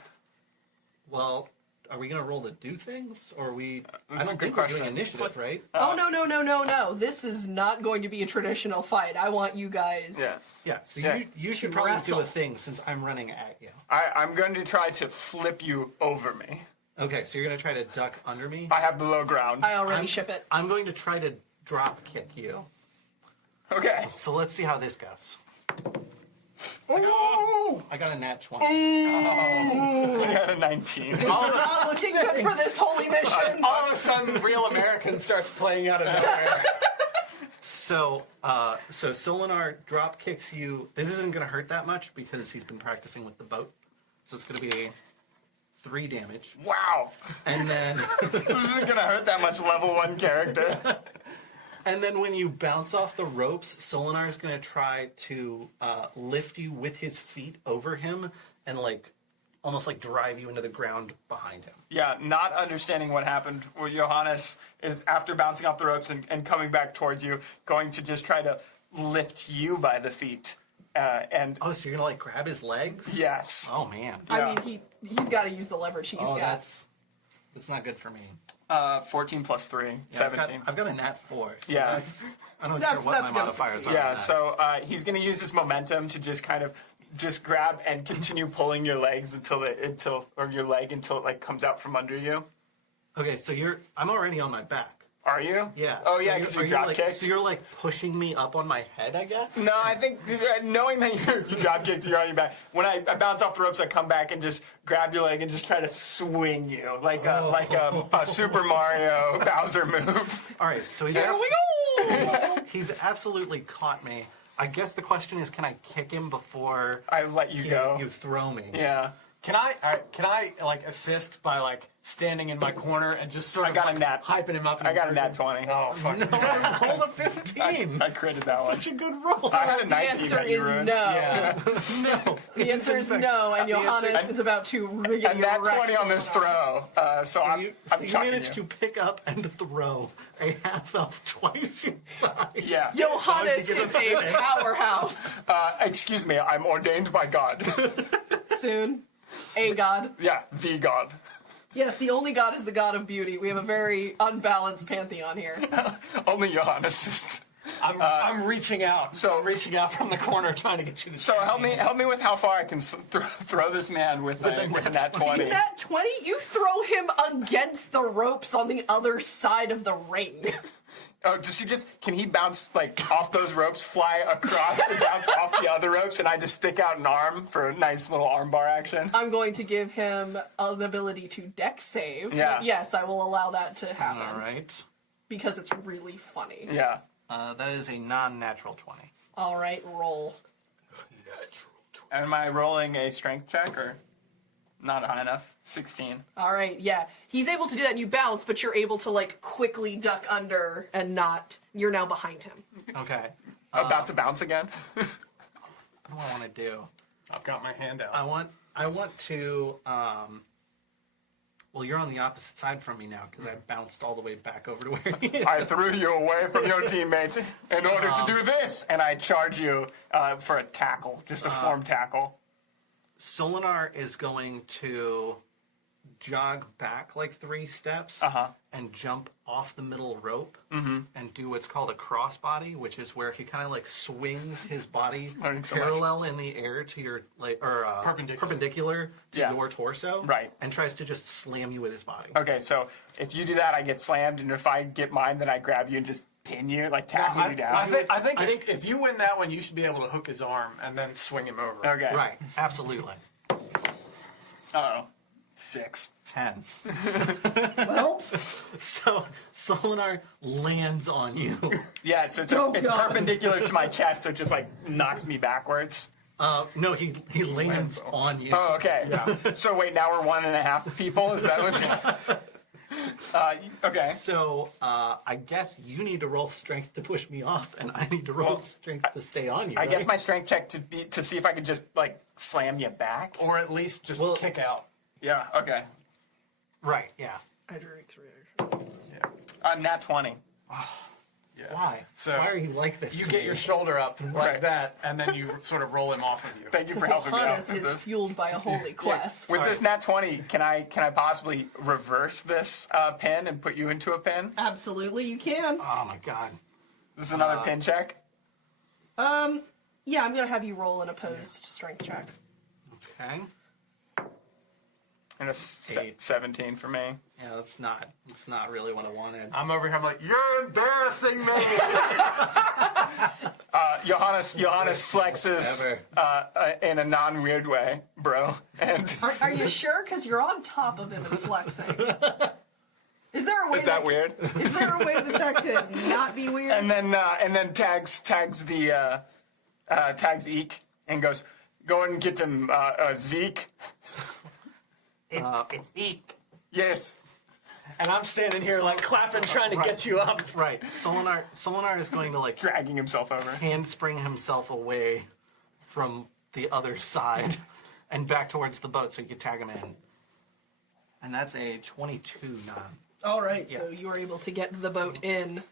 Well, are we going to roll to do things, or are we? I That's a don't good think we're doing question. initiative, right? Oh, no. This is not going to be a traditional fight. I want you guys. Yeah. Yeah. So Yeah. you should To probably wrestle. do a thing since I'm running at you. I'm going to try to flip you over me. Okay, so you're going to try to duck under me. I have the low ground. I already ship it. I'm going to try to drop kick you. Okay. So let's see how this goes. Ooh! I got a nat 20. I got a 19. Not looking good for this holy mission. All of a sudden, Real American starts playing out of nowhere. So Solinar drop kicks you. This isn't going to hurt that much because he's been practicing with the boat. So it's going to be 3 damage. Wow. And then This isn't going to hurt that much level 1 character. and then when you bounce off the ropes, Solinar is going to try to lift you with his feet over him and almost drive you into the ground behind him. Yeah, not understanding what happened with Johannes is after bouncing off the ropes and coming back towards you, going to just try to lift you by the feet. And Oh, so you're going to grab his legs? yes. Oh man. I mean, he's got to use the leverage he's got. that's not good for me. 14 plus 3, Yeah, 17. I've got a nat 4. So Yeah. I don't That's- care what that's my gonna modifiers succeed. are. Yeah, on that. so he's going to use his momentum to just kind of just grab and continue pulling your legs until your leg until it comes out from under you. Okay, so I'm already on my back. Are you? Yeah. Oh so yeah, because you drop kicked. So you're pushing me up on my head, I guess? No, I think knowing that you drop kicked, you're on your back. When I bounce off the ropes, I come back and just grab your leg and just try to swing you like a Super Mario Bowser move. All right, so Here we go! he's absolutely caught me. I guess the question is, can I kick him before I let you go. you throw me? Yeah. Can I like assist by like standing in my corner and just sort of got a like, nat. hyping him up? I got a nat 20. Oh fuck! No, I rolled a 15. I critted that one. Such a good roll. I had a The 19 answer that you is ruined. no. Yeah. No. The answer is no, and Johannes is about to rig A your nat Rex 20 on this throw. So I'm You chucking managed to pick up and throw a half elf twice your size. Yeah. Johannes get is us a powerhouse. Excuse me, I'm ordained by God. Soon. A god. Yeah, the God. Yes, the only god is the god of beauty. We have a very unbalanced pantheon here. Only Johannes is. I'm reaching out. So- I'm reaching out from the corner, trying to get you to. So help me with how far I can throw this man with a nat 20. Nat 20, you throw him against the ropes on the other side of the ring. Oh, can he bounce like off those ropes, fly across and bounce off the other ropes, and I just stick out an arm for a nice little arm bar action? I'm going to give him an ability to dex save. Yeah. But yes, I will allow that to happen. All right. Because it's really funny. Yeah. That is a non-natural 20. All right, roll. Am I rolling a strength check or not high enough? 16. All right, yeah. He's able to do that and you bounce, but you're able to like quickly duck under and not, you're now behind him. Okay. About to bounce again? What do I want to do? I've got my hand out. I want to. Well, you're on the opposite side from me now because I bounced all the way back over to where he is. I threw you away from your teammates in order to do this, and I charge you for a tackle, just a form tackle. Solinar is going to jog back like 3 steps and jump off the middle rope and do what's called a crossbody, which is where he kind of like swings his body Learning so parallel in the air to your perpendicular to Yeah. your torso, Right. and tries to just slam you with his body. Okay, so if you do that, I get slammed, and if I get mine, then I grab you and just pin you, like tackle you down. I think if you win that one, you should be able to hook his arm and then swing him over. Okay. Right, absolutely. Uh-oh. 6. 10. Well, So Solinar lands on you. Yeah, so it's Oh, it's God. perpendicular to my chest, so it just like knocks me backwards. No, he lands on you. Oh, okay. Yeah. So wait, now we're 1.5 people? Is that what's... okay. So I guess you need to roll strength to push me off, and I need to roll strength to stay on you. I guess right? my strength check to see if I could just like slam you back. Or at least just kick out. Yeah. Okay. Right, yeah. I drew 3 actually. Nat 20. Why? So Why are you like this? You to get me? your shoulder up like Right. that, and then you sort of roll him off of you. Thank you for Because helping me out Johannes with is this. fueled by a holy quest. With this nat 20, can I possibly reverse this pin and put you into a pin? Absolutely, you can. Oh my god. This is another pin check. Yeah, I'm gonna have you roll an opposed strength check. Okay. And a 17 for me. Yeah, that's not really what I wanted. I'm over here. I'm like, you're embarrassing me. Johannes flexes in a non-weird way, bro. And Are you sure? Because you're on top of him and flexing. Is there a way is that weird? Is there a way that could not be weird? And then tags Eek and goes, go and get him, Zeke. It's Eek. Yes. And I'm standing here like clapping, trying to get you up. Right. Solinar is going to like Dragging himself over. handspring himself away from the other side and back towards the boat so you can tag him in. And that's a 22 non. All right, so you were able to get the boat in.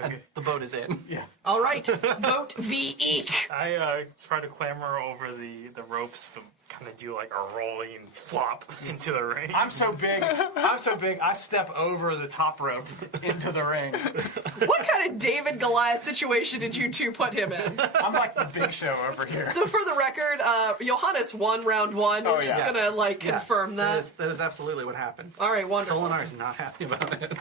And the boat is in. Yeah. All right, boat v Eek. I try to clamber over the ropes, but kind of do like a rolling flop into the ring. I'm so big. I step over the top rope into the ring. What kind of David Goliath situation did you two put him in? I'm like the Big Show over here. So for the record, Johannes won round 1. We're just yeah. gonna like confirm that. That is absolutely what happened. All right, wonderful. Solinar is not happy about it.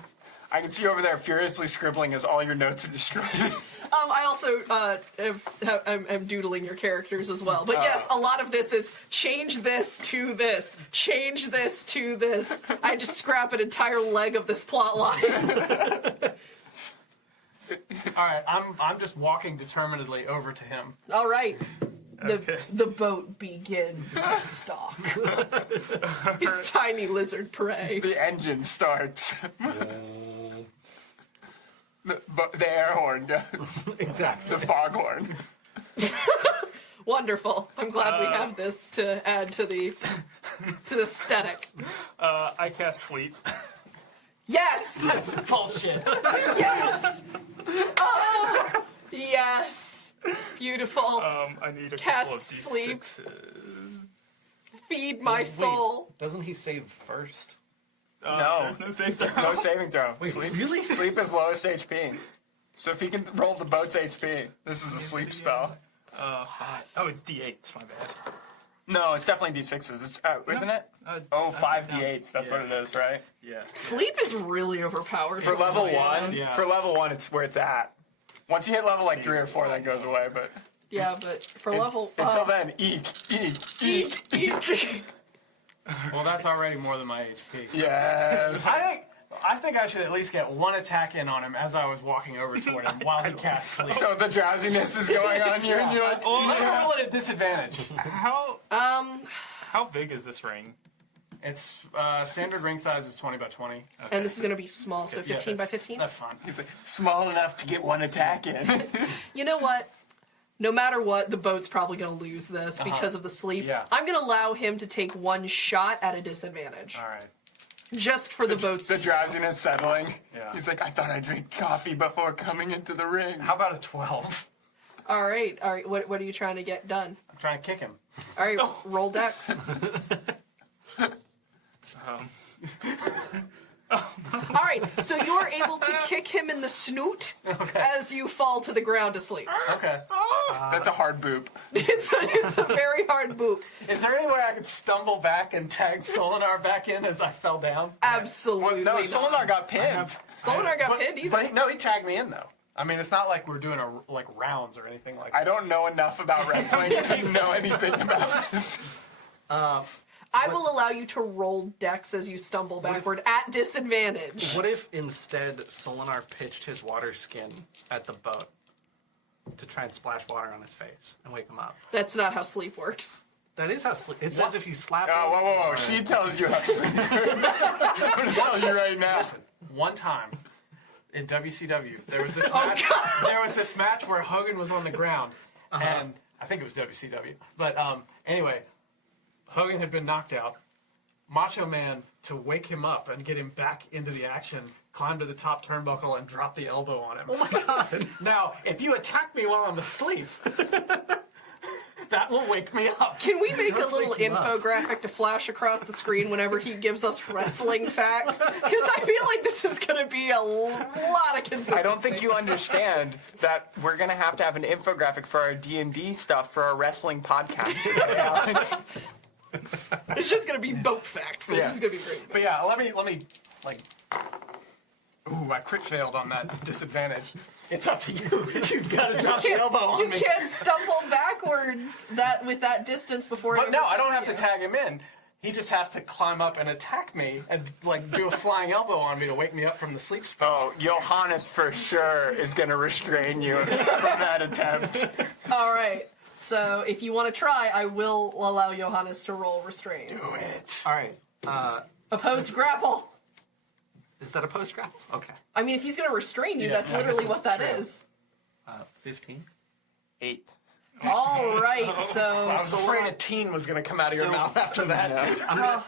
I can see you over there furiously scribbling as all your notes are destroyed. I also am doodling your characters as well. But yes, a lot of this is change this to this, change this to this. I just scrap an entire leg of this plot line. All right, I'm just walking determinedly over to him. All right. The boat begins to stalk his tiny lizard prey. The engine starts. The air horn does. Exactly. The foghorn. Wonderful. I'm glad we have this to add to the aesthetic. I cast sleep. Yes. That's bullshit. Yes. Yes. Beautiful. I need a Cast couple of sleep. D6s. Feed my soul. Wait, doesn't he save first? No. There's no safe There's throw. no saving throw. Wait, Sleep, really? sleep is lowest HP. So if he can roll the boat's HP, this is a sleep spell. 5. Oh, it's D8s. My bad. No, it's definitely D6s. It's isn't it? Oh, 5 D8s. That's what it is, right? Yeah. Sleep is really overpowered. For level yeah. 1, Yeah. for level 1, it's where it's at. Once you hit level like 3 or 4, that goes away. But Yeah, but for level until then, eek. Well, that's already more than my HP. Yes. I think I should at least get one attack in on him as I was walking over toward him while he casts sleep. So the drowsiness is going on here, and you're like, I'm gonna roll it at disadvantage. How big is this ring? It's standard ring size is 20 by 20. and this is going to be small, so 15 by 15. That's fine. he's like, small enough to get one attack in. You know what? No matter what, the boat's probably going to lose this because of the sleep. Yeah. I'm going to allow him to take one shot at a disadvantage. All right. Just for the boat's The sake. drowsiness settling. Yeah. He's like, I thought I'd drink coffee before coming into the ring. How about a 12? All right. What are you trying to get done? I'm trying to kick him. All right, roll dex. All right, so you are able to kick him in the snoot as you fall to the ground asleep. Okay. That's a hard boop. It's a very hard boop. Is there any way I could stumble back and tag Solinar back in as I fell down? Absolutely No, not. Solinar got pinned. Solinar got pinned easily. But no, he tagged me in though. I mean, it's not like we're doing rounds or anything like that. I don't know enough about wrestling to know anything about this. I will allow you to roll dex as you stumble backward at disadvantage. What if instead Solinar pitched his water skin at the boat to try and splash water on his face and wake him up? That's not how sleep works. That is how sleep. It says if you slap. Oh, him, whoa. She tells you how sleep works. I'm going to tell you right now. One time in WCW, there was this match. There was this match where Hogan was on the ground, and I think it was WCW. But anyway, Hogan had been knocked out. Macho Man, to wake him up and get him back into the action, climbed to the top turnbuckle and dropped the elbow on him. Oh my god! Now, if you attack me while I'm asleep, that will wake me up. Can we make a does little wake him up. infographic to flash across the screen whenever he gives us wrestling facts? Because I feel like this is going to be a lot of consistency. I don't think you understand that we're going to have an infographic for our D&D stuff for our wrestling podcast today, Alex. It's just going to be boat facts. This Yeah. is going to be great. But yeah, let me like. Ooh, I crit failed on that disadvantage. It's up to you. You've got to drop the elbow on You me. can't stumble backwards with that distance before. But it no, I don't have overtakes to you. tag him in. He just has to climb up and attack me and like do a flying elbow on me to wake me up from the sleep spell. Oh, Johannes for sure is going to restrain you from that attempt. All right. So if you want to try, I will allow Johannes to roll restrain. Do it. All right. Opposed grapple. Is that a post graph? Okay. I mean, if he's going to restrain you, Yeah, that's I guess literally that's what that true. is. 15. 8. All right. So I was afraid a teen was going to come out of your So- mouth after that.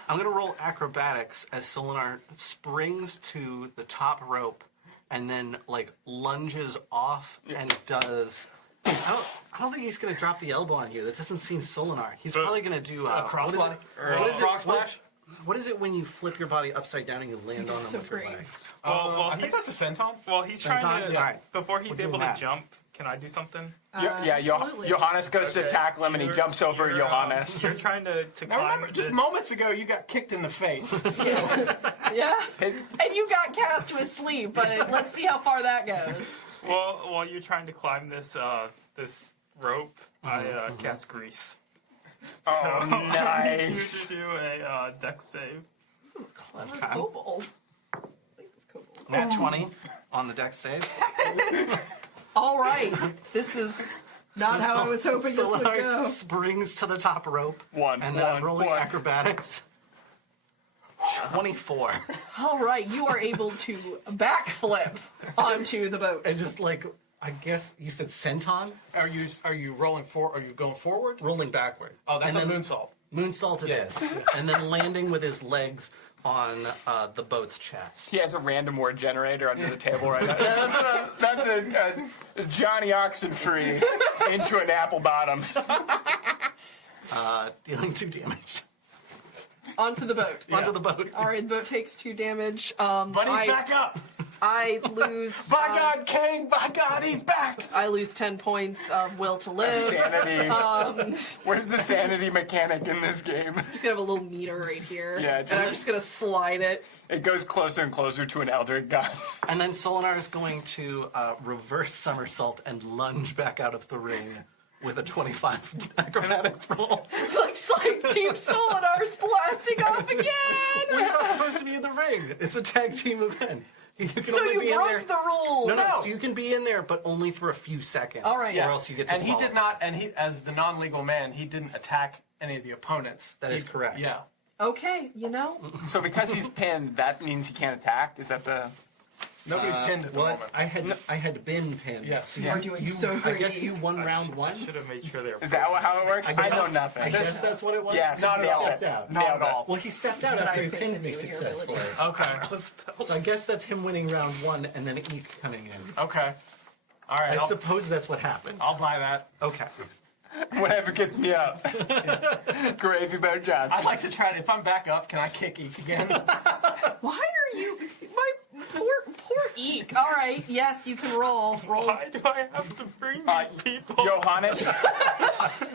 I'm gonna roll acrobatics as Solinar springs to the top rope and then like lunges off and does. I don't think he's gonna drop the elbow on you. That doesn't seem Solinar. He's probably gonna do A crossbody? Or a frog splash? What is it when you flip your body upside down and you land on them so with your great. legs? Well, I think that's a senton. Well, he's trying Sometime? to. Yeah. Alright. Before he's We're doing able to that. jump, can I do something? absolutely. Johannes goes to tackle him and he You're- jumps over you're, Johannes. You're trying to Now climb remember, just this- moments ago, you got kicked in the face. Yeah. And you got cast to asleep, but let's see how far that goes. Well, while you're trying to climb this this rope, I cast grease. Oh, nice. You to do a dex save. This is a clever kobold. I like this kobold. Nat 20 on the dex save. All right. This is Not how I was hoping this would Solinar go. springs to the top rope. And then I'm rolling acrobatics. 24. All right, you are able to backflip onto the boat. And just like, I guess you said senton? Are you rolling for? Are you going forward? Rolling backward. Oh, that's and a then moonsault. Moonsault it is. And then landing with his legs on the boat's chest. He has a random word generator under the table right now. Yeah, that's a Johnny Oxenfree into an apple bottom. Dealing 2 damage. Onto the boat. Onto the boat. All right, the boat takes 2 damage. But he's back up. I lose. By God, King! By God, he's back! I lose 10 points of will to live. Sanity. Where's the sanity mechanic in this game? I'm just gonna have a little meter right here. Yeah, and I'm just gonna slide it. It goes closer and closer to an Eldritch God. And then Solinar is going to reverse somersault and lunge back out of the ring with a 25 acrobatics roll. Looks like Team Solinar's blasting off again! He's not supposed to be in the ring. It's a tag team event. You can So only you be in there. broke the rule! No. So you can be in there, but only for a few seconds. All right. Or else you get to And he did not. And he, as the non-legal man, he didn't attack any of the opponents. That is correct. Yeah. Okay, you know? So because he's pinned, that means he can't attack? Is that the... Nobody's pinned at the moment. I had been pinned. Yeah. So You are doing so great. I guess you won round 1. I should have made sure they were. Is that how it works? I know I nothing. guess that's what it was. Yes, Not at nailed all. it. Stepped out. Not Nailed at it. all. Well, he stepped out But after I he faith pinned in me you and your successfully. abilities. Okay. So I guess that's him winning round 1 and then Eek coming in. Okay. All right. I suppose that's what happened. I'll buy that. Okay. Whatever gets me up. Gravy Boat Johnson. I'd like to try. If I'm back up, can I kick Eek again? Why are you... My poor Eek. All right, yes, you can roll. Roll. Why do I have to bring these people?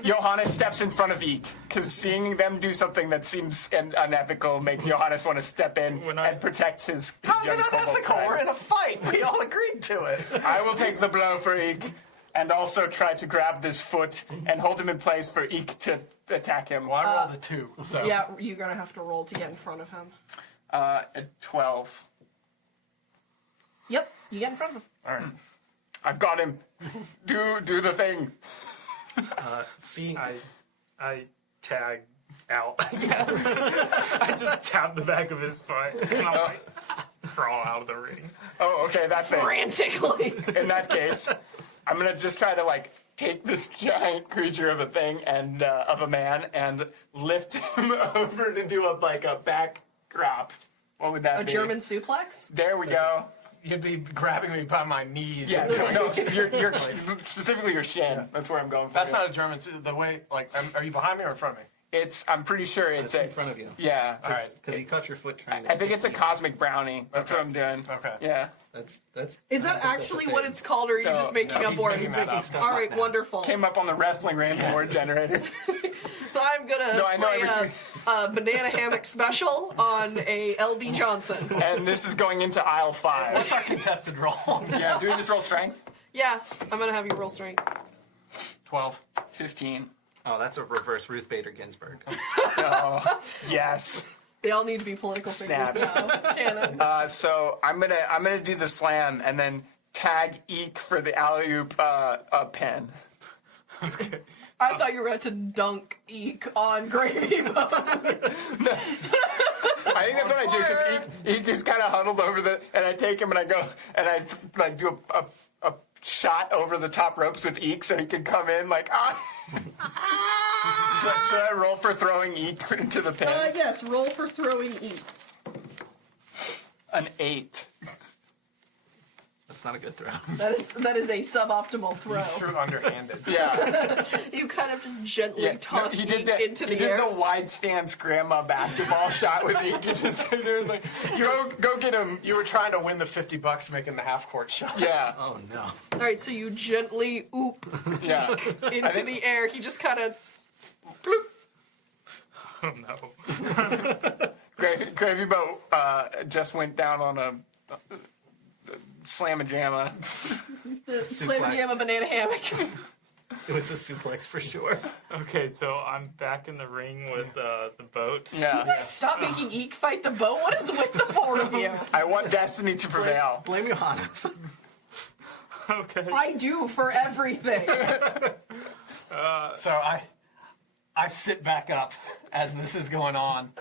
Johannes steps in front of Eek, because seeing them do something that seems unethical makes Johannes want to step in and protect his How's young it kobold unethical? friend. We're in a fight. We all agreed to it. I will take the blow for Eek, and also try to grab this foot and hold him in place for Eek to attack him. Well, I rolled a 2. So. Yeah, you're gonna have to roll to get in front of him. At 12. Yep, you get in front of him. All right. I've got him. Do the thing. See, I tag out, I guess. I just tap the back of his foot and I like crawl out of the ring. Oh, okay, that thing. Frantically. In that case, I'm gonna just try to like take this giant creature of a thing and of a man and lift him over to do a back drop. What would that A be? German suplex? There we go. You'd be grabbing me by my knees. Yeah, no, you're specifically your shin. That's where I'm going for. That's not a German. The way, like, are you behind me or in front of me? I'm pretty sure it's in front of you. Yeah. All right. Because you cut your foot trying to. I think it's a cosmic brownie. That's what I'm doing. Okay. Yeah. That's. Is that actually what it's called, or are you No, just making no, up he's words? making that up. All right, wonderful. Came up on the wrestling random word generator. So I'm gonna No, I know play a banana hammock special on a LB Johnson. And this is going into aisle 5. What's our contested roll? Yeah, do we just roll strength? Yeah, I'm gonna have you roll strength. 12. 15. Oh, that's a reverse Ruth Bader Ginsburg. Yes. They all need to be political figures Snaps. now. Canon. So I'm gonna do the slam and then tag Eek for the alley-oop pin. Okay. I thought you were about to dunk Eek on Gravy Boat. I think that's what I do because Eek is kind of huddled over and I take him and I go and I like do a shot over the top ropes with Eek so he can come in like ah. Should I roll for throwing Eek into the pin? Yes, roll for throwing Eek. An 8. That's not a good throw. That is a suboptimal throw. Through underhanded. Yeah. You kind of just gently toss he Eek did the, into he the did air. the wide stance grandma basketball shot with Eek. He just sit there and like, go get him. You were trying to win the $50 making the half court shot. Yeah. Oh no. All right, so you gently oop Yeah. into the air. He just kind of. Oh no. Gravy Boat just went down on a slam-a-jamma. Slam jam a banana hammock. It was a suplex for sure. Okay, so I'm back in the ring with the boat. Yeah. Stop making Eek fight the boat. What is with the four of you? I want destiny to prevail. Blame Johannes. Okay. I do for everything. So I sit back up as this is going on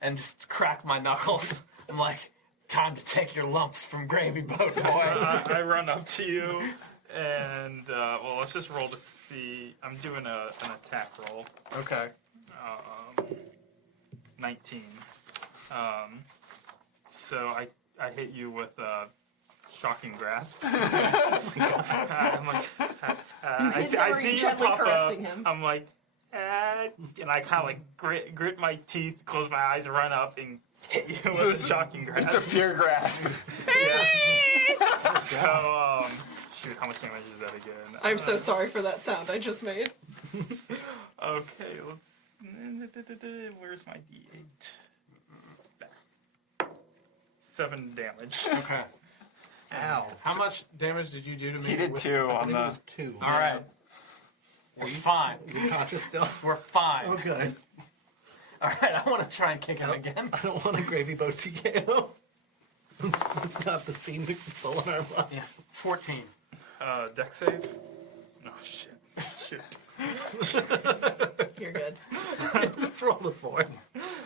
and just crack my knuckles. I'm like, time to take your lumps from Gravy Boat, boy. I run up to you, and well, let's just roll to see. I'm doing an attack roll. Okay. 19. So I hit you with shocking grasp. I'm like, I see you gently pop up. caressing him. I'm like, and I kind of like grit my teeth, close my eyes, run up, and hit you with a shocking grasp. It's a fear grasp. So, shoot, how much damage is that again? I'm so sorry for that sound I just made. Okay, let's. Where's my D8? 7 damage. Okay. Ow. How much damage did you do to me? He did 2 I on think it the. was 2. All right. We're fine. You're conscious still? We're fine. Oh, good. All right, I want to try and kick him again. I don't want a Gravy Boat TKO. That's not the scene to console in our lives. Yeah. 14. Dex save? No, shit. You're good. Let's roll the 4.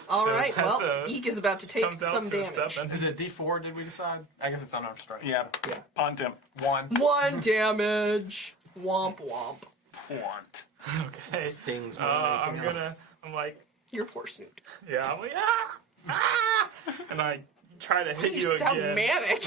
All So right, well, that's Eek is about to take Comes out some to a damage. 7. Is it D4, did we decide? I guess it's unarmed strike. Yeah, punt him. 1. 1 damage. Womp womp. Want. Okay. Stings more than anything else. I'm like, Your poor snoot. yeah, I'm like, ah! And I try to hit you sound again. manic.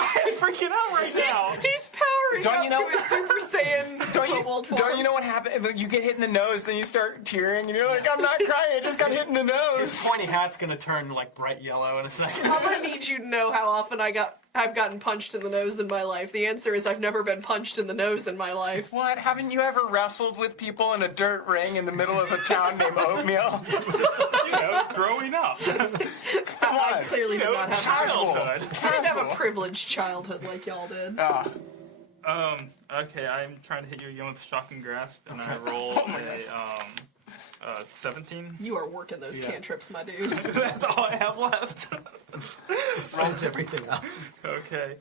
I'm freaking out right now. He's powering Don't up you know- to his Super Saiyan kobold form. Don't you know what happened? You get hit in the nose, then you start tearing, and you're like, I'm not crying, I just got hit in the His nose. pointy hat's going to turn like bright yellow in a second. I'm gonna need you to know how often I've gotten punched in the nose in my life. The answer is I've never been punched in the nose in my life. What? Haven't you ever wrestled with people in a dirt ring in the middle of a town named Oatmeal? You know, growing up. I clearly did not have Childhood. I didn't have a privileged childhood like y'all did. Okay, I'm trying to hit you again with shocking grasp, and I roll a 17. You are working those Yeah. cantrips, my dude. That's all I have left. Besides everything else. Okay,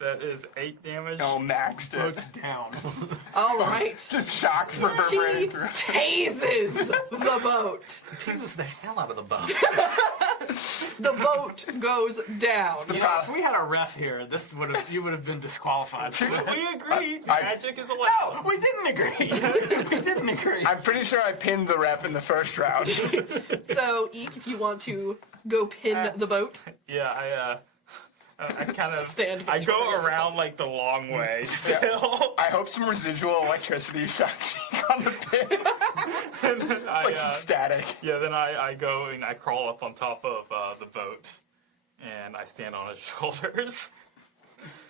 that is 8 damage. Oh, maxed Boat's it. down. All right. Just shocks He reverberating through. tases the boat. It teases the hell out of the boat. The boat goes down. You know, if we had a ref here, you would have been disqualified. We agreed. I- Magic is allowed. No, we didn't agree. We didn't agree. I'm pretty sure I pinned the ref in the first round. So, Eek, if you want to go pin the boat, Yeah, I kind of Stand I go victorious around like the long way still. I hope some residual electricity shocks on the pin. It's like some static. Yeah, then I go and I crawl up on top of the boat, and I stand on his shoulders.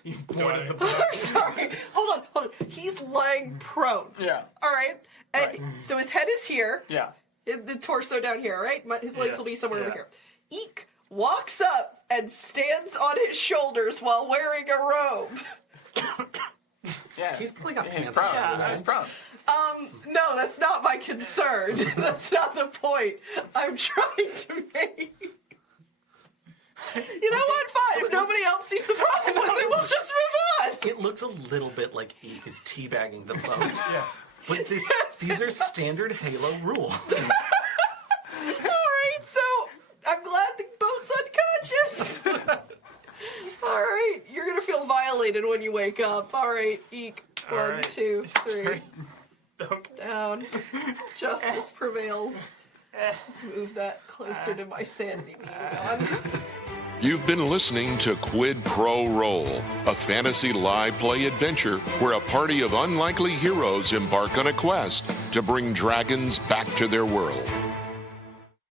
You pointed the boat. sorry, hold on. He's laying prone. Yeah. All right, and Right. so his head is here. Yeah. The torso down here, right? His legs Yeah, will be somewhere over yeah. here. Eek walks up and stands on his shoulders while wearing a robe. Yeah. He's probably got He's pants proud. on. Yeah. He's proud. No, that's not my concern. That's not the point I'm trying to make. You know what? Fine. If nobody else sees the problem with it, we'll just move on. It looks a little bit like Eek is teabagging the boat. Yeah. But these are standard Halo rules. All right, so I'm glad the boat's unconscious. All right, you're gonna feel violated when you wake up. All right, Eek. All 1, right. 2, 3. Okay. Down. Justice prevails. Let's move that closer to my sanity being gone. You've been listening to Quid Pro Roll, a fantasy live play adventure where a party of unlikely heroes embark on a quest to bring dragons back to their world.